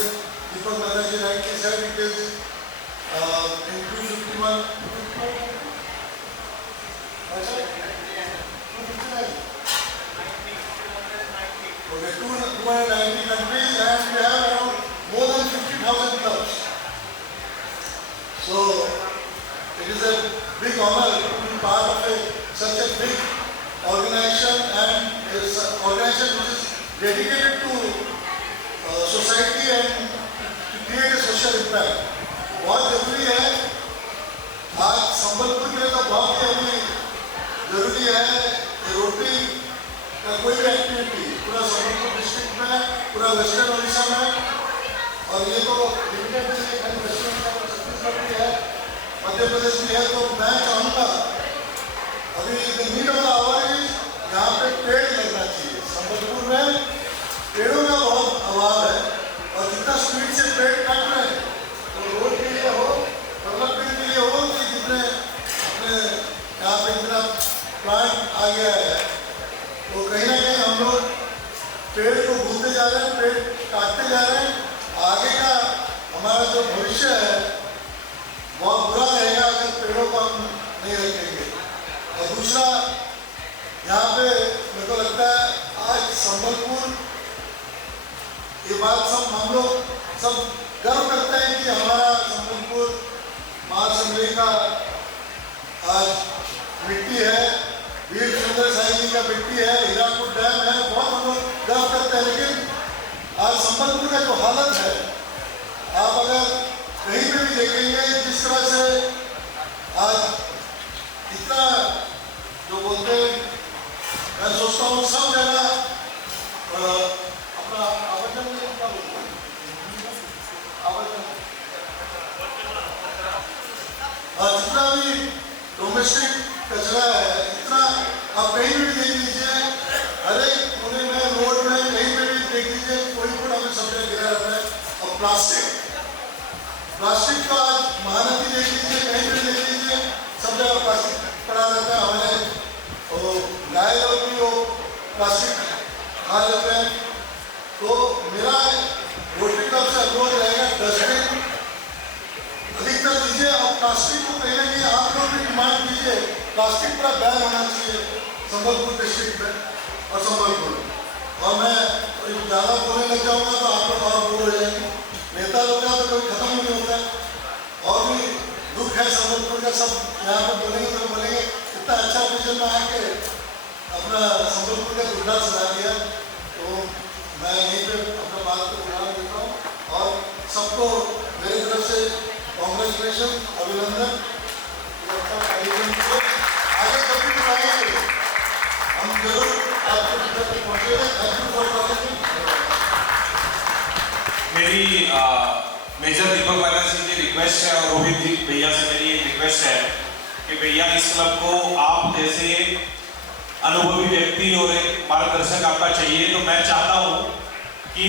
Deepak Mehta ji rightly said, it is in 251 Okay, 290 countries, and we have around more than 50,000 clubs. So it is a big honor to be part of such a big organization, and it's an organization which is dedicated to society and to create a social impact. बहुत जरूरी है आज संबलपुर के लिए, तो बहुत ही अभी जरूरी है रोटरी का कोई भी पूरा संबलपुर डिस्ट्रिक्ट में, पूरा वेस्टर्न उड़ीसा में, और ये तो लिमिटेड छत्तीसगढ़ भी है, मध्य प्रदेश भी है। तो मैं चाहूँगा अभी need of the our is यहाँ पे पेड़ लगना चाहिए। संबलपुर में पेड़ों का बहुत अभाव है, और जितना स्पीड से पेड़ काट रहे हैं, तो रोड के लिए हो, डेवलपमेंट के लिए हो, कि जितने अपने यहाँ पे इतना प्लांट आ गया है, तो कहीं ना कहीं हम लोग पेड़ को भूलते जा रहे हैं, पेड़ काटते जा रहे हैं। आगे का हमारा जो भविष्य है बहुत बुरा रहेगा अगर पेड़ों को हम नहीं रखेंगे। और दूसरा, यहाँ पे मेरे को लगता है आज संबलपुर, ये बात सब हम लोग सब गर्व करते हैं कि हमारा संबलपुर महासमुंदरी का आज मिट्टी है, वीर सुंदर साई जी का मिट्टी है, हीराकुद डैम है, बहुत हम लोग गर्व करते हैं। लेकिन आज संबलपुर का जो हालत है, आप अगर कहीं पे भी देखेंगे जिस तरह से आज इतना जो बोलते हैं, मैं सोचता हूँ सब जगह अपना आवर्जन जितना भी डोमेस्टिक कचरा है, इतना आप कहीं भी देख लीजिए, हर एक कोने में, रोड में, कहीं पे भी देख लीजिए, कोई हमें सब जगह गिरा रहता है। और प्लास्टिक का आज महानदी देख लीजिए, कहीं भी देख लीजिए, सब जगह प्लास्टिक पड़ा रहता है। हमारे गाय लोग भी वो प्लास्टिक खा लेते हैं। तो मेरा रोटरी क्लब से अनुरोध रहेगा, डस्टबिन अधिकतर दीजिए, और प्लास्टिक को कहीं ना कहीं आप लोग भी डिमांड कीजिए, प्लास्टिक पूरा बैन होना चाहिए संबलपुर डिस्ट्रिक्ट में और संबलपुर में। और मैं ज़्यादा बोलने लग जाऊँगा तो आप लोग और बोर हो जाएंगे। नेता लोग का तो कभी खत्म नहीं होता है, और भी दुख है संबलपुर का। सब यहाँ पर बोलेंगे तो बोलेंगे इतना अच्छा विजन में आके अपना संबलपुर का दुर्गा सुना दिया। तो मैं यहीं पे अपना बात को विराम देता हूँ, और सबको मेरी तरफ से कांग्रेचुलेशन, अभिनंदन। आगे कभी भी आएंगे हम जरूर आपको तक पहुँचेंगे। Thank you for calling. मेरी मेजर दीपक बैनर्जी की रिक्वेस्ट है, और रोहित जी भैया से मेरी एक रिक्वेस्ट है कि भैया इस क्लब को आप जैसे अनुभवी व्यक्ति और एक मार्गदर्शक आपका चाहिए। तो मैं चाहता हूँ कि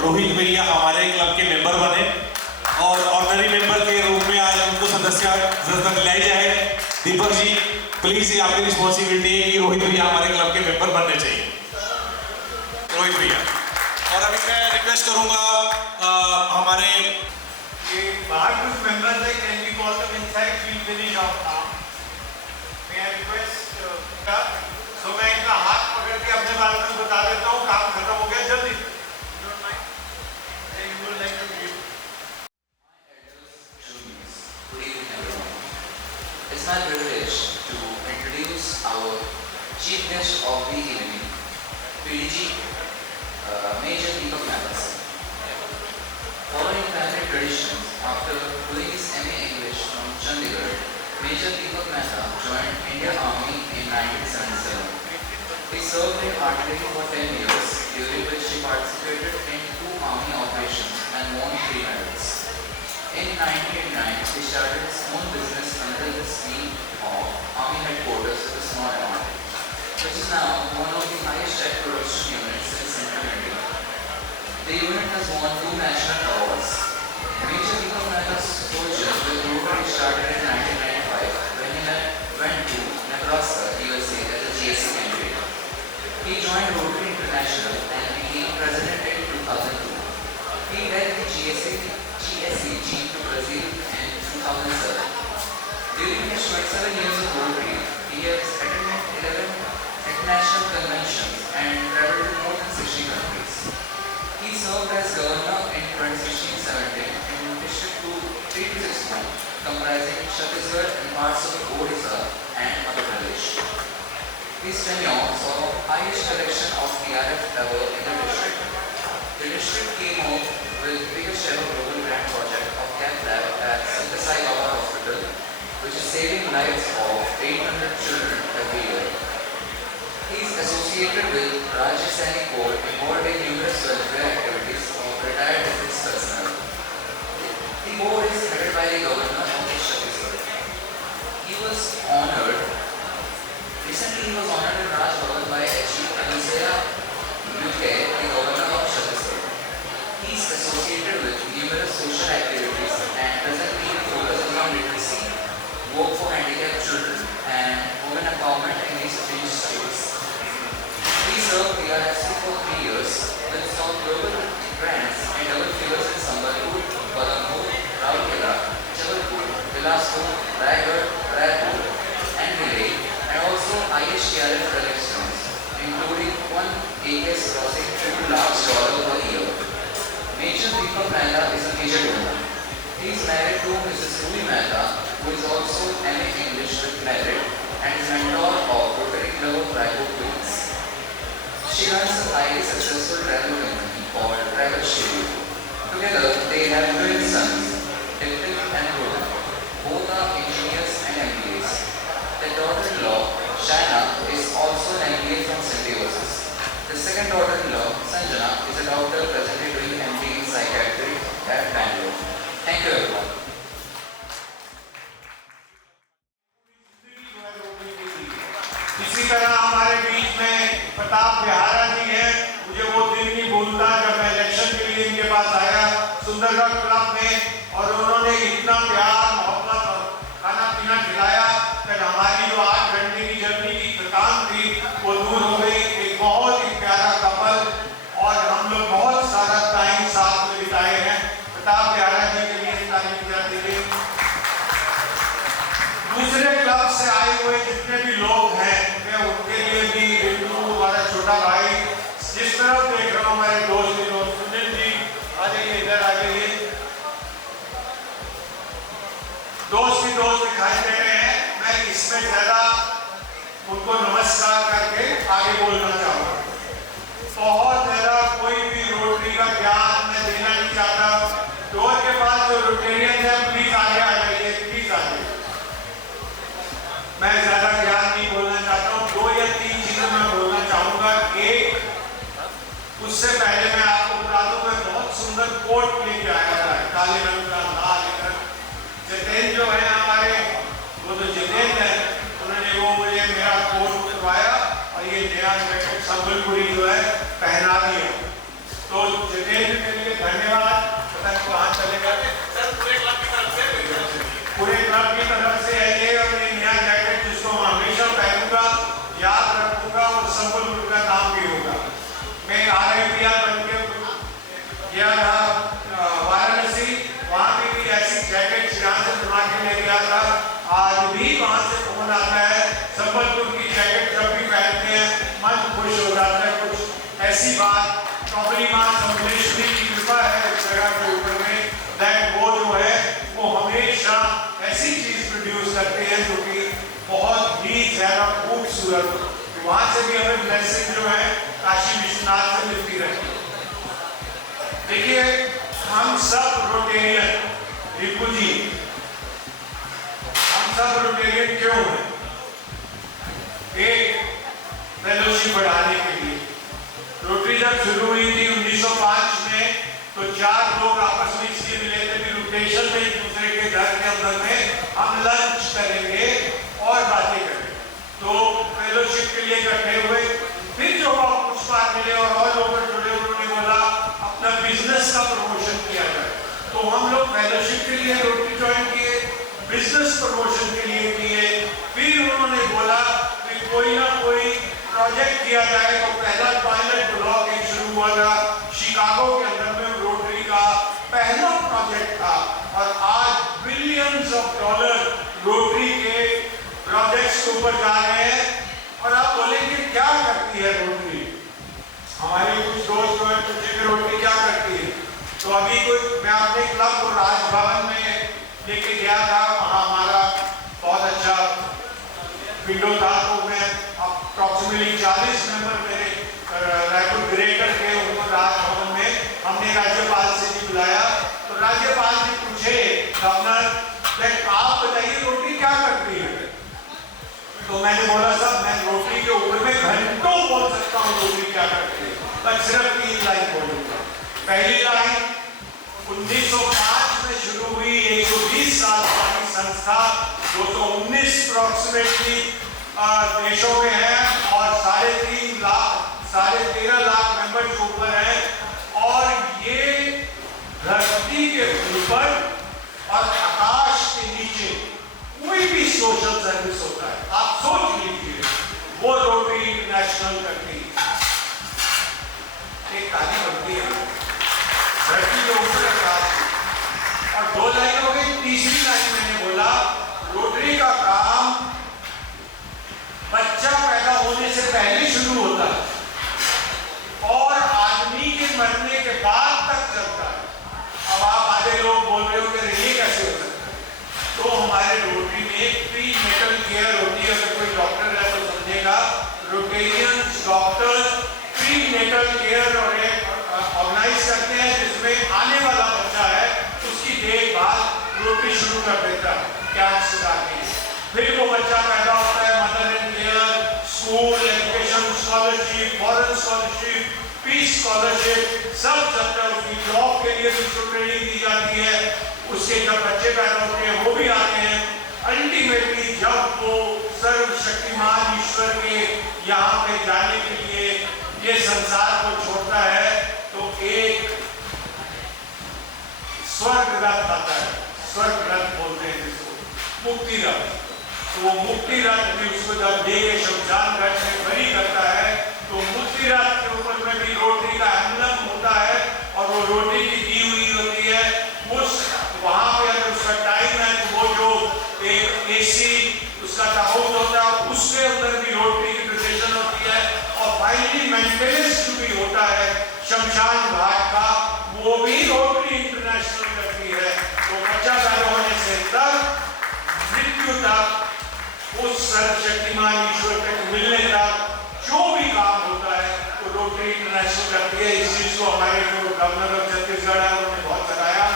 रोहित भैया हमारे क्लब के मेंबर बने, और ऑनरी मेंबर के रूप में आज उनको सदस्यता दिलाई जाए। दीपक जी प्लीज, ये आपकी रिस्पॉन्सिबिलिटी है कि रोहित भैया हमारे क्लब के मेंबर बनने चाहिए। रोहित भैया। और अभी मैं रिक्वेस्ट करूंगा हमारे ये बाहर कुछ मेंबर्स है, can we call them inside, we'll finish off now. मैं रिक्वेस्ट तो मैं इनका हाथ पकड़ के अपने बारे में बता देता हूँ, काम खत्म हो गया, जल्दी। It's my privilege to introduce our chief guest of the evening, PDG, Major Deepak Mehta. Following family traditions, after doing his MA English from Chandigarh, Major Deepak Mehta joined Indian Army in 1977. He served in artillery for 10 years, during which he participated in 2 army operations and won 3 medals. In 1989, he started his own business under the scheme of Army Headquarters with a small amount, which is now one of the highest tech production units in Central India. The unit has won 2 national awards. Major Deepak Mehta's soldier with Rotary started in 1995 when he went to Nebraska, USA as a GSC candidate. He joined Rotary International and became president in 2002. He led the GSC team to Brazil in 2007. During his 27 years of Rotary, he has attended 11 international conventions and traveled to more than 60 countries. He served as governor in 2016-17 in District 361, comprising Chhattisgarh and parts of Odisha and Madhya Pradesh. His tenure saw highest collection of TRF ever in the district. The district came out with biggest ever global grant project of Cath Lab at Sai Baba Hospital, which is saving lives of 800 children every year. He is associated with Rajya Sainik Corps, involved in numerous welfare activities of retired defense personnel. The board is headed by the Governor of Chhattisgarh. Recently he was honored in Raj Bhavan by H.E. Anisaya UK, the Governor of Chhattisgarh. He is associated with numerous social activities and presently focuses on literacy, work for handicapped children and women empowerment in these three states. He served PRFC for 3 years with some global grants and double figures in Sambalpur, Palanpur, Raurkela, Jabalpur, Bilaspur, Raigad, Raipur and Dhule, and also ISTRF collections, including 1 AKS crossing $2 lakh per year. Major Deepak Mehta is a major donor. He is married to Mrs. Ruby Mehta, who is also MA English with merit and is mentor of Rotary Club of Raipur Queens. She runs a highly successful travel company called Travel Schedule. Together, they have twin sons, Diptik and Rohan. Both are engineers and MBAs. Their daughter-in-law, Shaina, is also an MBA from St. Joseph's. The second daughter-in-law, Sanjana, is a doctor presently doing MD in psychiatry at Bangalore. Thank you everyone. इसी तरह हमारे बीच में प्रताप बिहारा जी हैं। मुझे वो दिन नहीं भूलता जब मैं इलेक्शन के लिए इनके पास आया सुंदरगढ़ क्लब में, और उन्होंने इतना प्यार मोहब्बत और खाना पीना खिलाया कि हमारी जो 8 घंटे की जर्नी की थकान थी वो दूर हो गई। एक बहुत ही प्यारा कपल और हम लोग बहुत सारा टाइम साथ में बिताए हैं। प्रताप बिहारा जी के लिए तारीफ जाती है। दूसरे क्लब से आए हुए जितने भी लोग हैं मैं उनके लिए भी हमारा छोटा भाई, जिस तरफ देख रहा हूँ हमारे दोस्त सुनील जी, आ जाइए इधर आ जाइए। दोस्त ही दोस्त दिखाई दे रहे हैं। मैं इसमें ज्यादा उनको नमस्कार करके आगे बोलना चाहूँगा। बहुत ज्यादा कोई भी रोटरी का ज्ञान मैं देना नहीं चाहता। डोर के पास जो रोटेरियन है प्लीज आगे आ जाइए, प्लीज आ जाइए। मैं ज्यादा ज्ञान नहीं बोलना चाहता हूँ। 2 या 3 चीजें मैं बोलना चाहूंगा। एक, उससे पहले मैं आपको बता दूं मैं बहुत सुंदर कोट लेके आया था, काले रंग का लाल रंग। जितेंद्र जो है हमारे, वो तो जितेंद्र है, उन्होंने वो मुझे मेरा कोट करवाया और ये नया जैकेट संबलपुरी जो है पहना दिया। तो जितेंद्र के लिए धन्यवाद। पता नहीं कहाँ चलेगा सर, पूरे क्लब की तरफ से है ये, और ये नया जैकेट जिसको मैं हमेशा पहनूंगा, याद रखूंगा और संबलपुर का नाम भी होगा। मैं RIPR बन के गया था वाराणसी, वहाँ भी ऐसी जैकेट यहाँ से बना के ले गया था। आज भी वहाँ से फोन आता है, संबलपुर की जैकेट जब भी पहनते हैं मन खुश हो जाता है। कुछ ऐसी बात प्रॉब्लम संबलेश्वरी की कृपा है इस जगह के ऊपर में, दैट वो जो है वो हमेशा ऐसी चीज प्रोड्यूस करते हैं जो कि बहुत ही ज्यादा खूबसूरत। वहां से भी हमें ब्लेसिंग जो है काशी विश्वनाथ से मिलती रहती है। देखिए हम सब रोटेरियन, रिपु जी, हम सब रोटेरियन क्यों हैं? एक, फेलोशिप बढ़ाने के लिए। रोटरी जब शुरू हुई थी 1905 में तो 4 लोग आपस में इसलिए मिले थे कि रोटेशन में एक दूसरे के घर के अंदर में हम लंच करेंगे और बातें करेंगे। तो फेलोशिप के लिए इकट्ठे हुए। फिर जो कुछ बार मिले और लोग जुड़े, उन्होंने बोला अपना बिजनेस का प्रमोशन किया जाए। तो हम लोग फेलोशिप के लिए रोटरी ज्वाइन किए, बिजनेस प्रमोशन के लिए किए। फिर उन्होंने बोला कि कोई ना कोई प्रोजेक्ट किया जाए। तो पहला टॉयलेट ब्लॉक एक शुरू हुआ था शिकागो के अंदर में, रोटरी का पहला प्रोजेक्ट था। और आज बिलियंस ऑफ डॉलर रोटरी के प्रोजेक्ट्स के ऊपर जा रहे हैं। और आप बोलेंगे क्या करती है रोटरी? हमारे कुछ दोस्त जो है पूछे कि रोटरी क्या करती है। तो अभी कोई मैं अपने क्लब को राजभवन में लेके गया था, वहाँ हमारा बहुत अच्छा विंडो था। तो मैं अप्रॉक्सीमेटली 40 मेंबर मेरे रायपुर ग्रेटर के, उनको राजभवन में हमने राज्यपाल से भी बुलाया। तो राज्यपाल जी पूछे गवर्नर आप बताइए रोटरी क्या करती है? तो मैंने बोला साहब मैं रोटरी के ऊपर में घंटों पर सिर्फ 3 लाइन बोलूंगा। पहली लाइन, 1905 में शुरू हुई 120 साल पुरानी संस्था 219 अप्रोक्सीमेटली देशों में है और 13.5 लाख मेंबर के ऊपर है। और ये धरती के ऊपर और आकाश के नीचे कोई भी सोशल सर्विस होता है, आप सोच लीजिए, वो रोटरी इंटरनेशनल करती है। एक ताली बनती है धरती के ऊपर आकाश। और 2 लाइन हो गई। तीसरी लाइन मैंने बोला, रोटरी का काम बच्चा पैदा होने से पहले शुरू होता है और आदमी के मरने के बाद तक चलता है। अब आप आधे लोग बोल रहे हो कि ये कैसे हो सकता है? तो हमारे रोटरी में प्री नेटल केयर होती है। अगर कोई डॉक्टर है तो समझेगा, Rotarian doctor prenatal care organise करते हैं जिसमें आने वाला बच्चा है उसकी देखभाल रोटरी शुरू कर देता है कैंप्स लगाके। फिर वो बच्चा पैदा होता है, mother and care, school education scholarship, foreign scholarship, peace scholarship सब चलता है। उसकी जॉब के लिए भी ट्रेनिंग दी जाती है। उसके जब बच्चे पैदा होते हैं वो भी आते हैं। अल्टीमेटली जब वो सर्वशक्तिमान ईश्वर के यहाँ पे जाने के लिए ये संसार को छोड़ता है तो एक स्वर्ग रथ आता है। स्वर्ग रथ बोलते हैं जिसको, मुक्ति रथ। तो वो मुक्ति रथ भी उसको जब लेके शमशान घाट में बलि करता है तो मुक्ति रथ के ऊपर में भी रोटरी का एम्बलम होता है और वो रोटरी की दी हुई होती है। उस वहां पे अगर उसका टाइम है तो वो जो एक एसी उसका ताबूत होता है उसके अंदर भी रोटरी की प्रोसेशन होती है। और फाइनली मेंटेनेंस भी होता है शमशान घाट का, वो भी रोटरी इंटरनेशनल करती है। तो बच्चा पैदा होने से तक मृत्यु तक उस सर्वशक्तिमान ईश्वर तक मिलने तक जो भी काम होता है तो रोटरी इंटरनेशनल करती है। इस चीज को हमारे जो गवर्नर ऑफ छत्तीसगढ़ है उन्होंने बहुत सराहा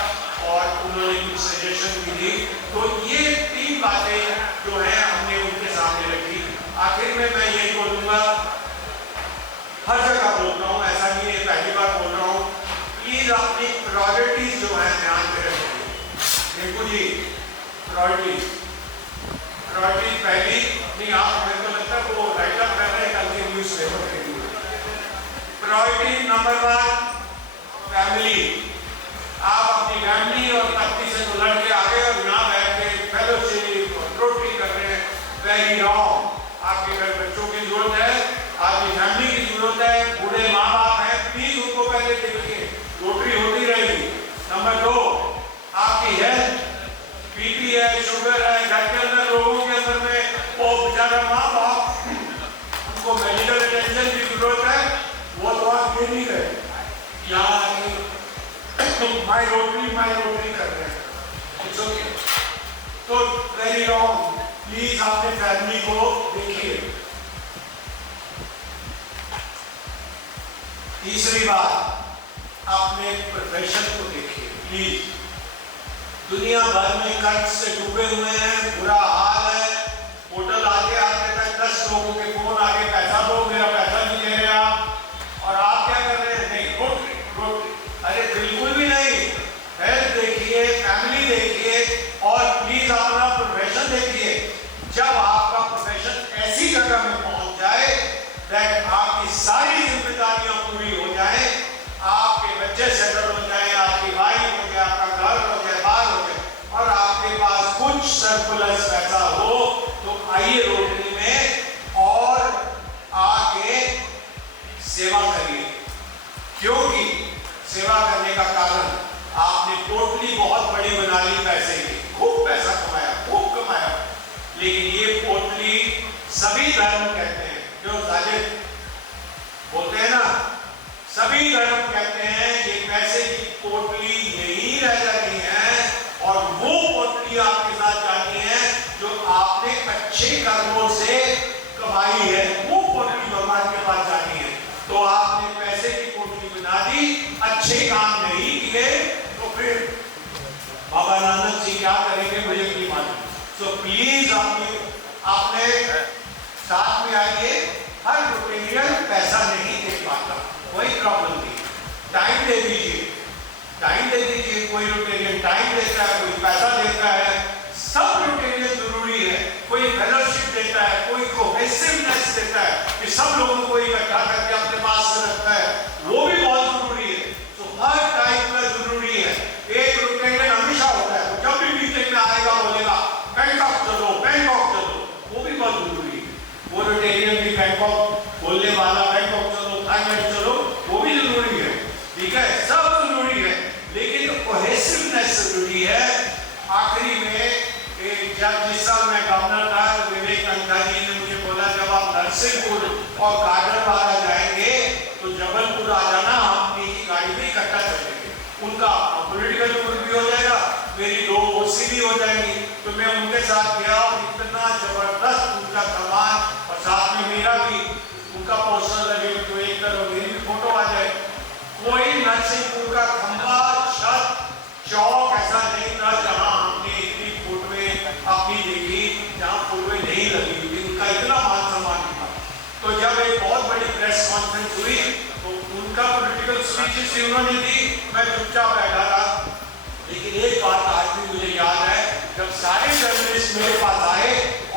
और उन्होंने कुछ सजेशन भी दी। तो ये 3 बातें जो है हमने उनके सामने रखी। आखिर में मैं यही बोलूंगा, हर जगह बोलता हूँ, ऐसा नहीं है पहली बार बोल रहा हूँ, प्लीज अपनी प्रायोरिटीज जो है ध्यान में रखिए। देखो जी, प्रायोरिटीज पहली नहीं, आप मेरे को लगता है वो राइट अप कर रहे हैं कल के न्यूज पेपर के लिए। Priority number 1 family. आप अपनी फैमिली और पत्नी से तो लड़के आ गए और यहाँ बैठ के फेलोशिप रोटरी कर रहे हैं, वेरी रॉन्ग। आपके घर बच्चों की जरूरत है, आपकी फैमिली की जरूरत है, बूढ़े माँ बाप हैं, प्लीज उनको पहले देखिए, रोटरी होती रहेगी। नंबर 2 आपकी हेल्थ, बीपी है, शुगर है, घर के अंदर लोगों के अंदर में वो बेचारा माँ बाप उनको मेडिकल अटेंशन की जरूरत है, वो तो आप ये नहीं रहे यहाँ माई रोटरी कर रहे हैं। It's okay. तो वेरी रॉन्ग। प्लीज अपने फैमिली को देखिए। तीसरी बात, अपने प्रोफेशन को देखिए प्लीज। दुनिया भर में कर्ज से डूबे हुए हैं, बुरा हाल है। होटल आते आते तक 10 लोगों के फोन आके पैसा दो, मेरा पैसा नहीं दे रहे आप, और आप क्या कर रहे हैं? नहीं, रोटरी। अरे बिल्कुल भी नहीं। हेल्थ देखिए, फैमिली देखिए और प्लीज अपना प्रोफेशन देखिए। जब आपका प्रोफेशन ऐसी जगह में पहुंच जाए दैट आपकी सारी जिम्मेदारियां पूरी हो जाए, आपके बच्चे सेटल हो जाए, आपकी वाइफ हो जाए, आपका घर हो जाए, बाहर हो जाए और आपके पास कुछ सरप्लस पैसा हो, तो आइए रोटरी में और आके सेवा करिए। क्योंकि सेवा करने का कारण आपने पोटली बहुत बड़ी बना ली पैसे की, खूब पैसा कमाया, खूब कमाया, लेकिन ये पोटली सभी धर्म कहते हैं, जो जालिम बोलते हैं ना, सभी धर्म कहते हैं ये पैसे की पोटली यही रह जानी है और वो पोटली आपके साथ जानी है जो आपने अच्छे कर्मों से कमाई है, वो पोटली भगवान के पास जानी है। तो आपने पैसे की पोटली बना दी, अच्छे काम नहीं किए, तो फिर बाबा नानक जी क्या करेंगे मुझे नहीं मालूम। सो प्लीज आपने साथ में आइए। हर रोटेरियन पैसा नहीं दे पाता, कोई सब लोगों को इकट्ठा करके अपने पास में रखता है, वो भी बहुत जरूरी है। तो हर टाइप का जरूरी है। एक रोटेरियन हमेशा होता है, जब भी मीटिंग में आएगा बोलेगा बैंकॉक चलो, बैंकॉक चलो, वो भी बहुत जरूरी है। वो रोटेरियन भी बैंकॉक बोलने वाला, बैंकॉक चलो, थाईलैंड चलो, वो भी जरूरी है। ठीक है, सब जरूरी है, लेकिन कोहेसिवनेस जरूरी है। आखिरी में जब जिस साल मैं गवर्नर था, विवेक नंदा जी ने मुझे बोला जब आप नरसिंहपुर और गाडरवाड़ा जाएंगे तो जबलपुर आ जाना, हम एक गाड़ी में इकट्ठा चलेंगे। उनका पॉलिटिकल टूर भी हो जाएगा, मेरी 2 ओसी भी हो जाएंगी। तो मैं उनके साथ गया और इतना जबरदस्त उनका सामान, और साथ में मेरा भी उनका पोस्टर लगे तो एक तरफ मेरी भी फोटो आ जाए। कोई नरसिंहपुर का खंबा, छत, चौक ऐसा नहीं था जहां हमने इतनी फुटवे अपनी देखी, जहां फुटवे नहीं लगी हुई, उनका इतना मान सम्मान था। तो जब एक बहुत बड़ी प्रेस कॉन्फ्रेंस हुई तो उनका पॉलिटिकल स्पीचेस उन्होंने दी, मैं चुपचाप बैठा था। लेकिन एक बात आज भी मुझे याद है, जब सारे जर्नलिस्ट मेरे पास आए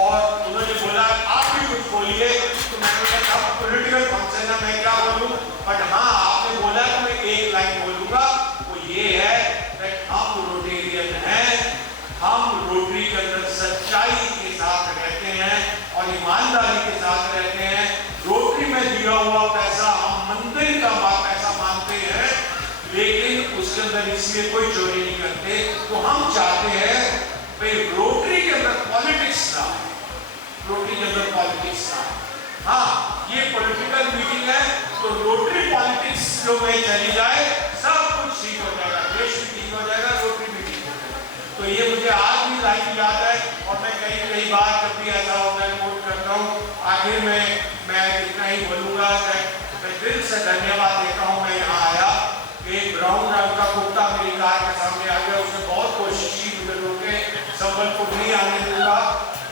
और उन्होंने बोला आप भी कुछ बोलिए, तो मैंने कहा पॉलिटिकल फंक्शन है, मैं क्या बोलूं, बट हाँ आपने बोला तो मैं एक लाइन बोलूंगा, वो ये है कि हम रोटेरियन हैं, हम रोटरी के अंदर सच्चाई के साथ रहते हैं और ईमानदारी के साथ रहते हैं। रोटरी में दिया हुआ पैसा हम मंदिर का पैसा मानते हैं, लेकिन उसके अंदर इसलिए कोई चोरी नहीं करते। तो हम चाहते हैं भाई रोटरी के अंदर पॉलिटिक्स ना, रोटरी के अंदर पॉलिटिक्स ना। हाँ, ये पॉलिटिकल मीटिंग है तो रोटरी पॉलिटिक्स जो में चली जाए सब कुछ ठीक हो जाएगा, देश भी ठीक हो जाएगा, रोटरी भी ठीक हो जाएगा। तो ये मुझे आज भी लाइन याद है और मैं कई बार जब भी ऐसा होता है कोट करता हूँ। आखिर में मैं इतना ही बोलूँगा, मैं दिल से धन्यवाद देता हूँ। मैं यहाँ आया, एक ब्राउन रंग का कुत्ता मेरी कार के सामने आ गया, उसने बहुत कोशिश की मुझे रोके, संबलपुर नहीं आने दूंगा,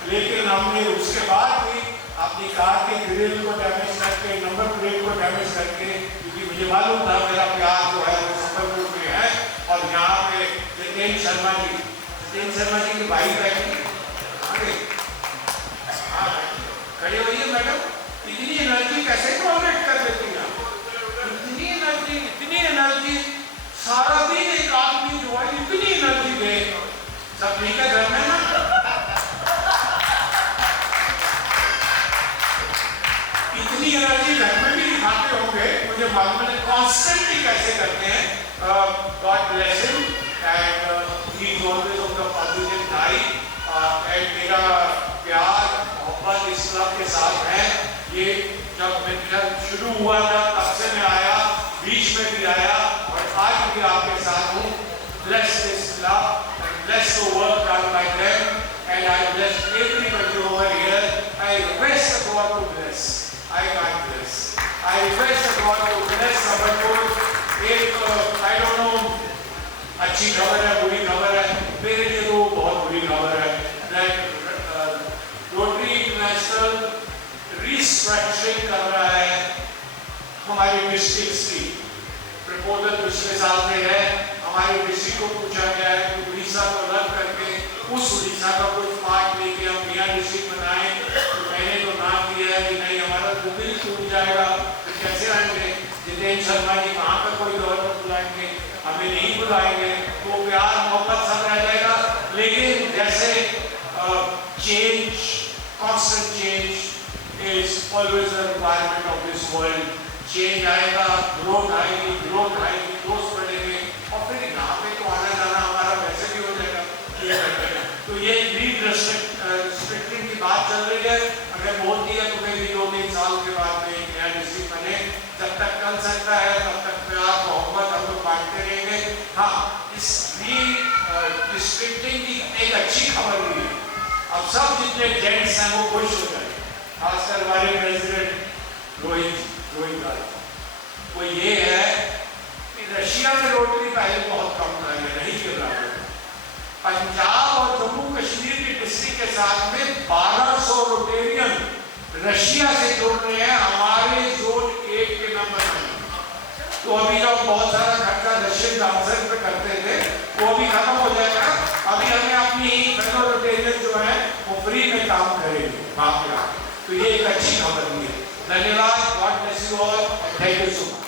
लेकिन हमने उसके बाद भी अपनी कार के ग्रिल को डैमेज करके, नंबर प्लेट को डैमेज करके, क्योंकि मुझे मालूम था मेरा प्यार जो है वो संबलपुर में है। और यहाँ पे जितेंद्र शर्मा जी की भाई बैठी आगे, हाँ खड़े होइए मैडम, इतनी एनर्जी कैसे टॉलरेट कर लेती हैं? इतनी एनर्जी सारा दिन एक आदमी जो है इतनी एनर्जी दे, सब ठीक है घर में ना? इतनी एनर्जी घर में भी दिखाते होंगे, मुझे मालूम है कॉन्स्टेंटली कैसे करते हैं। God bless him and he is always on the positive side. And मेरा प्यार मोहब्बत इस क्लब के साथ है। ये जब मेरा शुरू हुआ था तब से मैं आया, बीच में भी आया और आज भी आपके साथ हूँ। Bless this club and bless the work done by them, and I bless everybody over here. I request the God to bless. I can't bless. I request the God to bless Sambalpur. एक I don't know अच्छी खबर है, बुरी खबर है, मेरे लिए तो बहुत बुरी खबर है। रोटरी इंटरनेशनल रिस्ट्रक्चरिंग कर रहा है हमारी डिस्ट्रिक्ट की। प्रपोजल पिछले साल में है, हमारे डिस्ट्रिक्ट को पूछा गया है कि उड़ीसा को रद्द करके उस उड़ीसा का कुछ पार्ट लेके हम नया डिस्ट्रिक्ट बनाएं। तो मैंने तो ना किया है कि नहीं, हमारा दिल टूट जाएगा तो कैसे आएंगे? जितेंद्र शर्मा जी वहाँ पर कोई गवर्नर बुलाएंगे, हमें नहीं बुलाएंगे, तो प्यार मोहब्बत सब रह जाएगा। लेकिन जैसे change, constant change is always the requirement of this world. Change आएगा, ग्रोथ आएगी, दोस्त बढ़ेंगे और फिर यहाँ पे तो आना जाना हमारा वैसे भी हो जाएगा। तो ये रिस्ट्रिक्टिंग की बात चल रही है, अगर बोलती है तो मैं भी 2-3 साल के बाद में एक नया डिस्ट्रिक्ट बने, जब तक चल सकता है तब तक प्यार मोहब्बत हम लोग बांटते रहेंगे। हाँ, इस डिस्ट्रिक्टिंग की एक अच्छी खबर हुई है, अब सब जितने जेंट्स हैं वो खुश हो जाए, खासकर हमारे प्रेसिडेंट रोहित गांधी। वो ये है कि रशिया में रोटरी पहले बहुत कम था, ये नहीं चल रहा है। पंजाब और जम्मू कश्मीर की डिस्ट्रिक्ट के साथ में 1200 रोटेरियन रशिया से जुड़ रहे हैं हमारे जोन 1 के नंबर में। तो अभी जो बहुत सारा खर्चा रशियन डांसर पे करते थे वो अभी खत्म हो जाएगा। अभी हमें अपनी फेलो रोटेरियन जो है वो फ्री में काम करेंगे वहां पे। तो ये एक अच्छी खबर हुई है। धन्यवाद, God bless you all, thank you so much.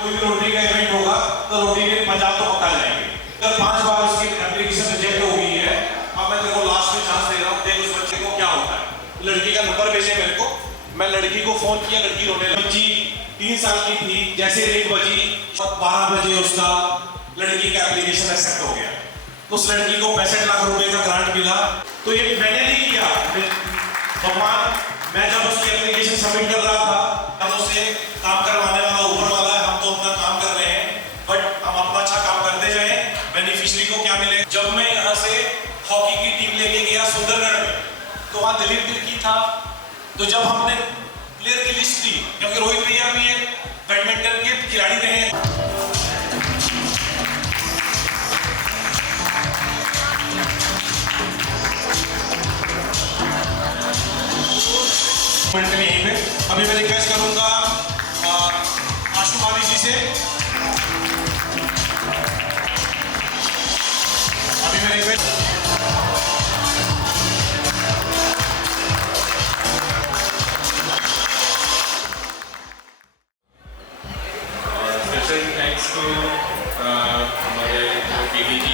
कोई भी रोटरी का इवेंट होगा तो रोटरी के पंजाब तो पक्का जाएंगे। अगर 5 बार उसकी एप्लीकेशन रिजेक्ट हो गई है, अब मैं तेरे को लास्ट में चांस दे रहा हूँ, देख उस बच्चे को क्या होता है। लड़की का नंबर भेजे मेरे को, मैं लड़की को फोन किया, लड़की रोने लगी। बच्ची 3 साल की थी, जैसे रिंग बजी 12 बजे उसका लड़की का एप्लीकेशन एक्सेप्ट हो गया। तो उस लड़की को 65 लाख रुपए का ग्रांट मिला। तो ये मैंने नहीं किया, भगवान, मैं जब उसकी एप्लीकेशन सबमिट कर रहा था तब उसे काम करवाने वाला ऊपर वाला है, हम तो अपना काम कर रहे हैं, बट हम अपना अच्छा काम करते जाए। बेनिफिशियरी को क्या मिले? जब मैं यहाँ से हॉकी की टीम लेके गया सुंदरगढ़ में, तो वहाँ दिलीप तिर्की था। तो जब हमने प्लेयर की लिस्ट दी, क्योंकि रोहित भैया भी एक बैडमिंटन के खिलाड़ी रहे हैं, यहीं पे अभी मैं रिक्वेस्ट करूंगा आशु भाभी जी से, अभी मैं रिक्वेस्ट स्पेशल थैंक्स टू हमारे पीडी जी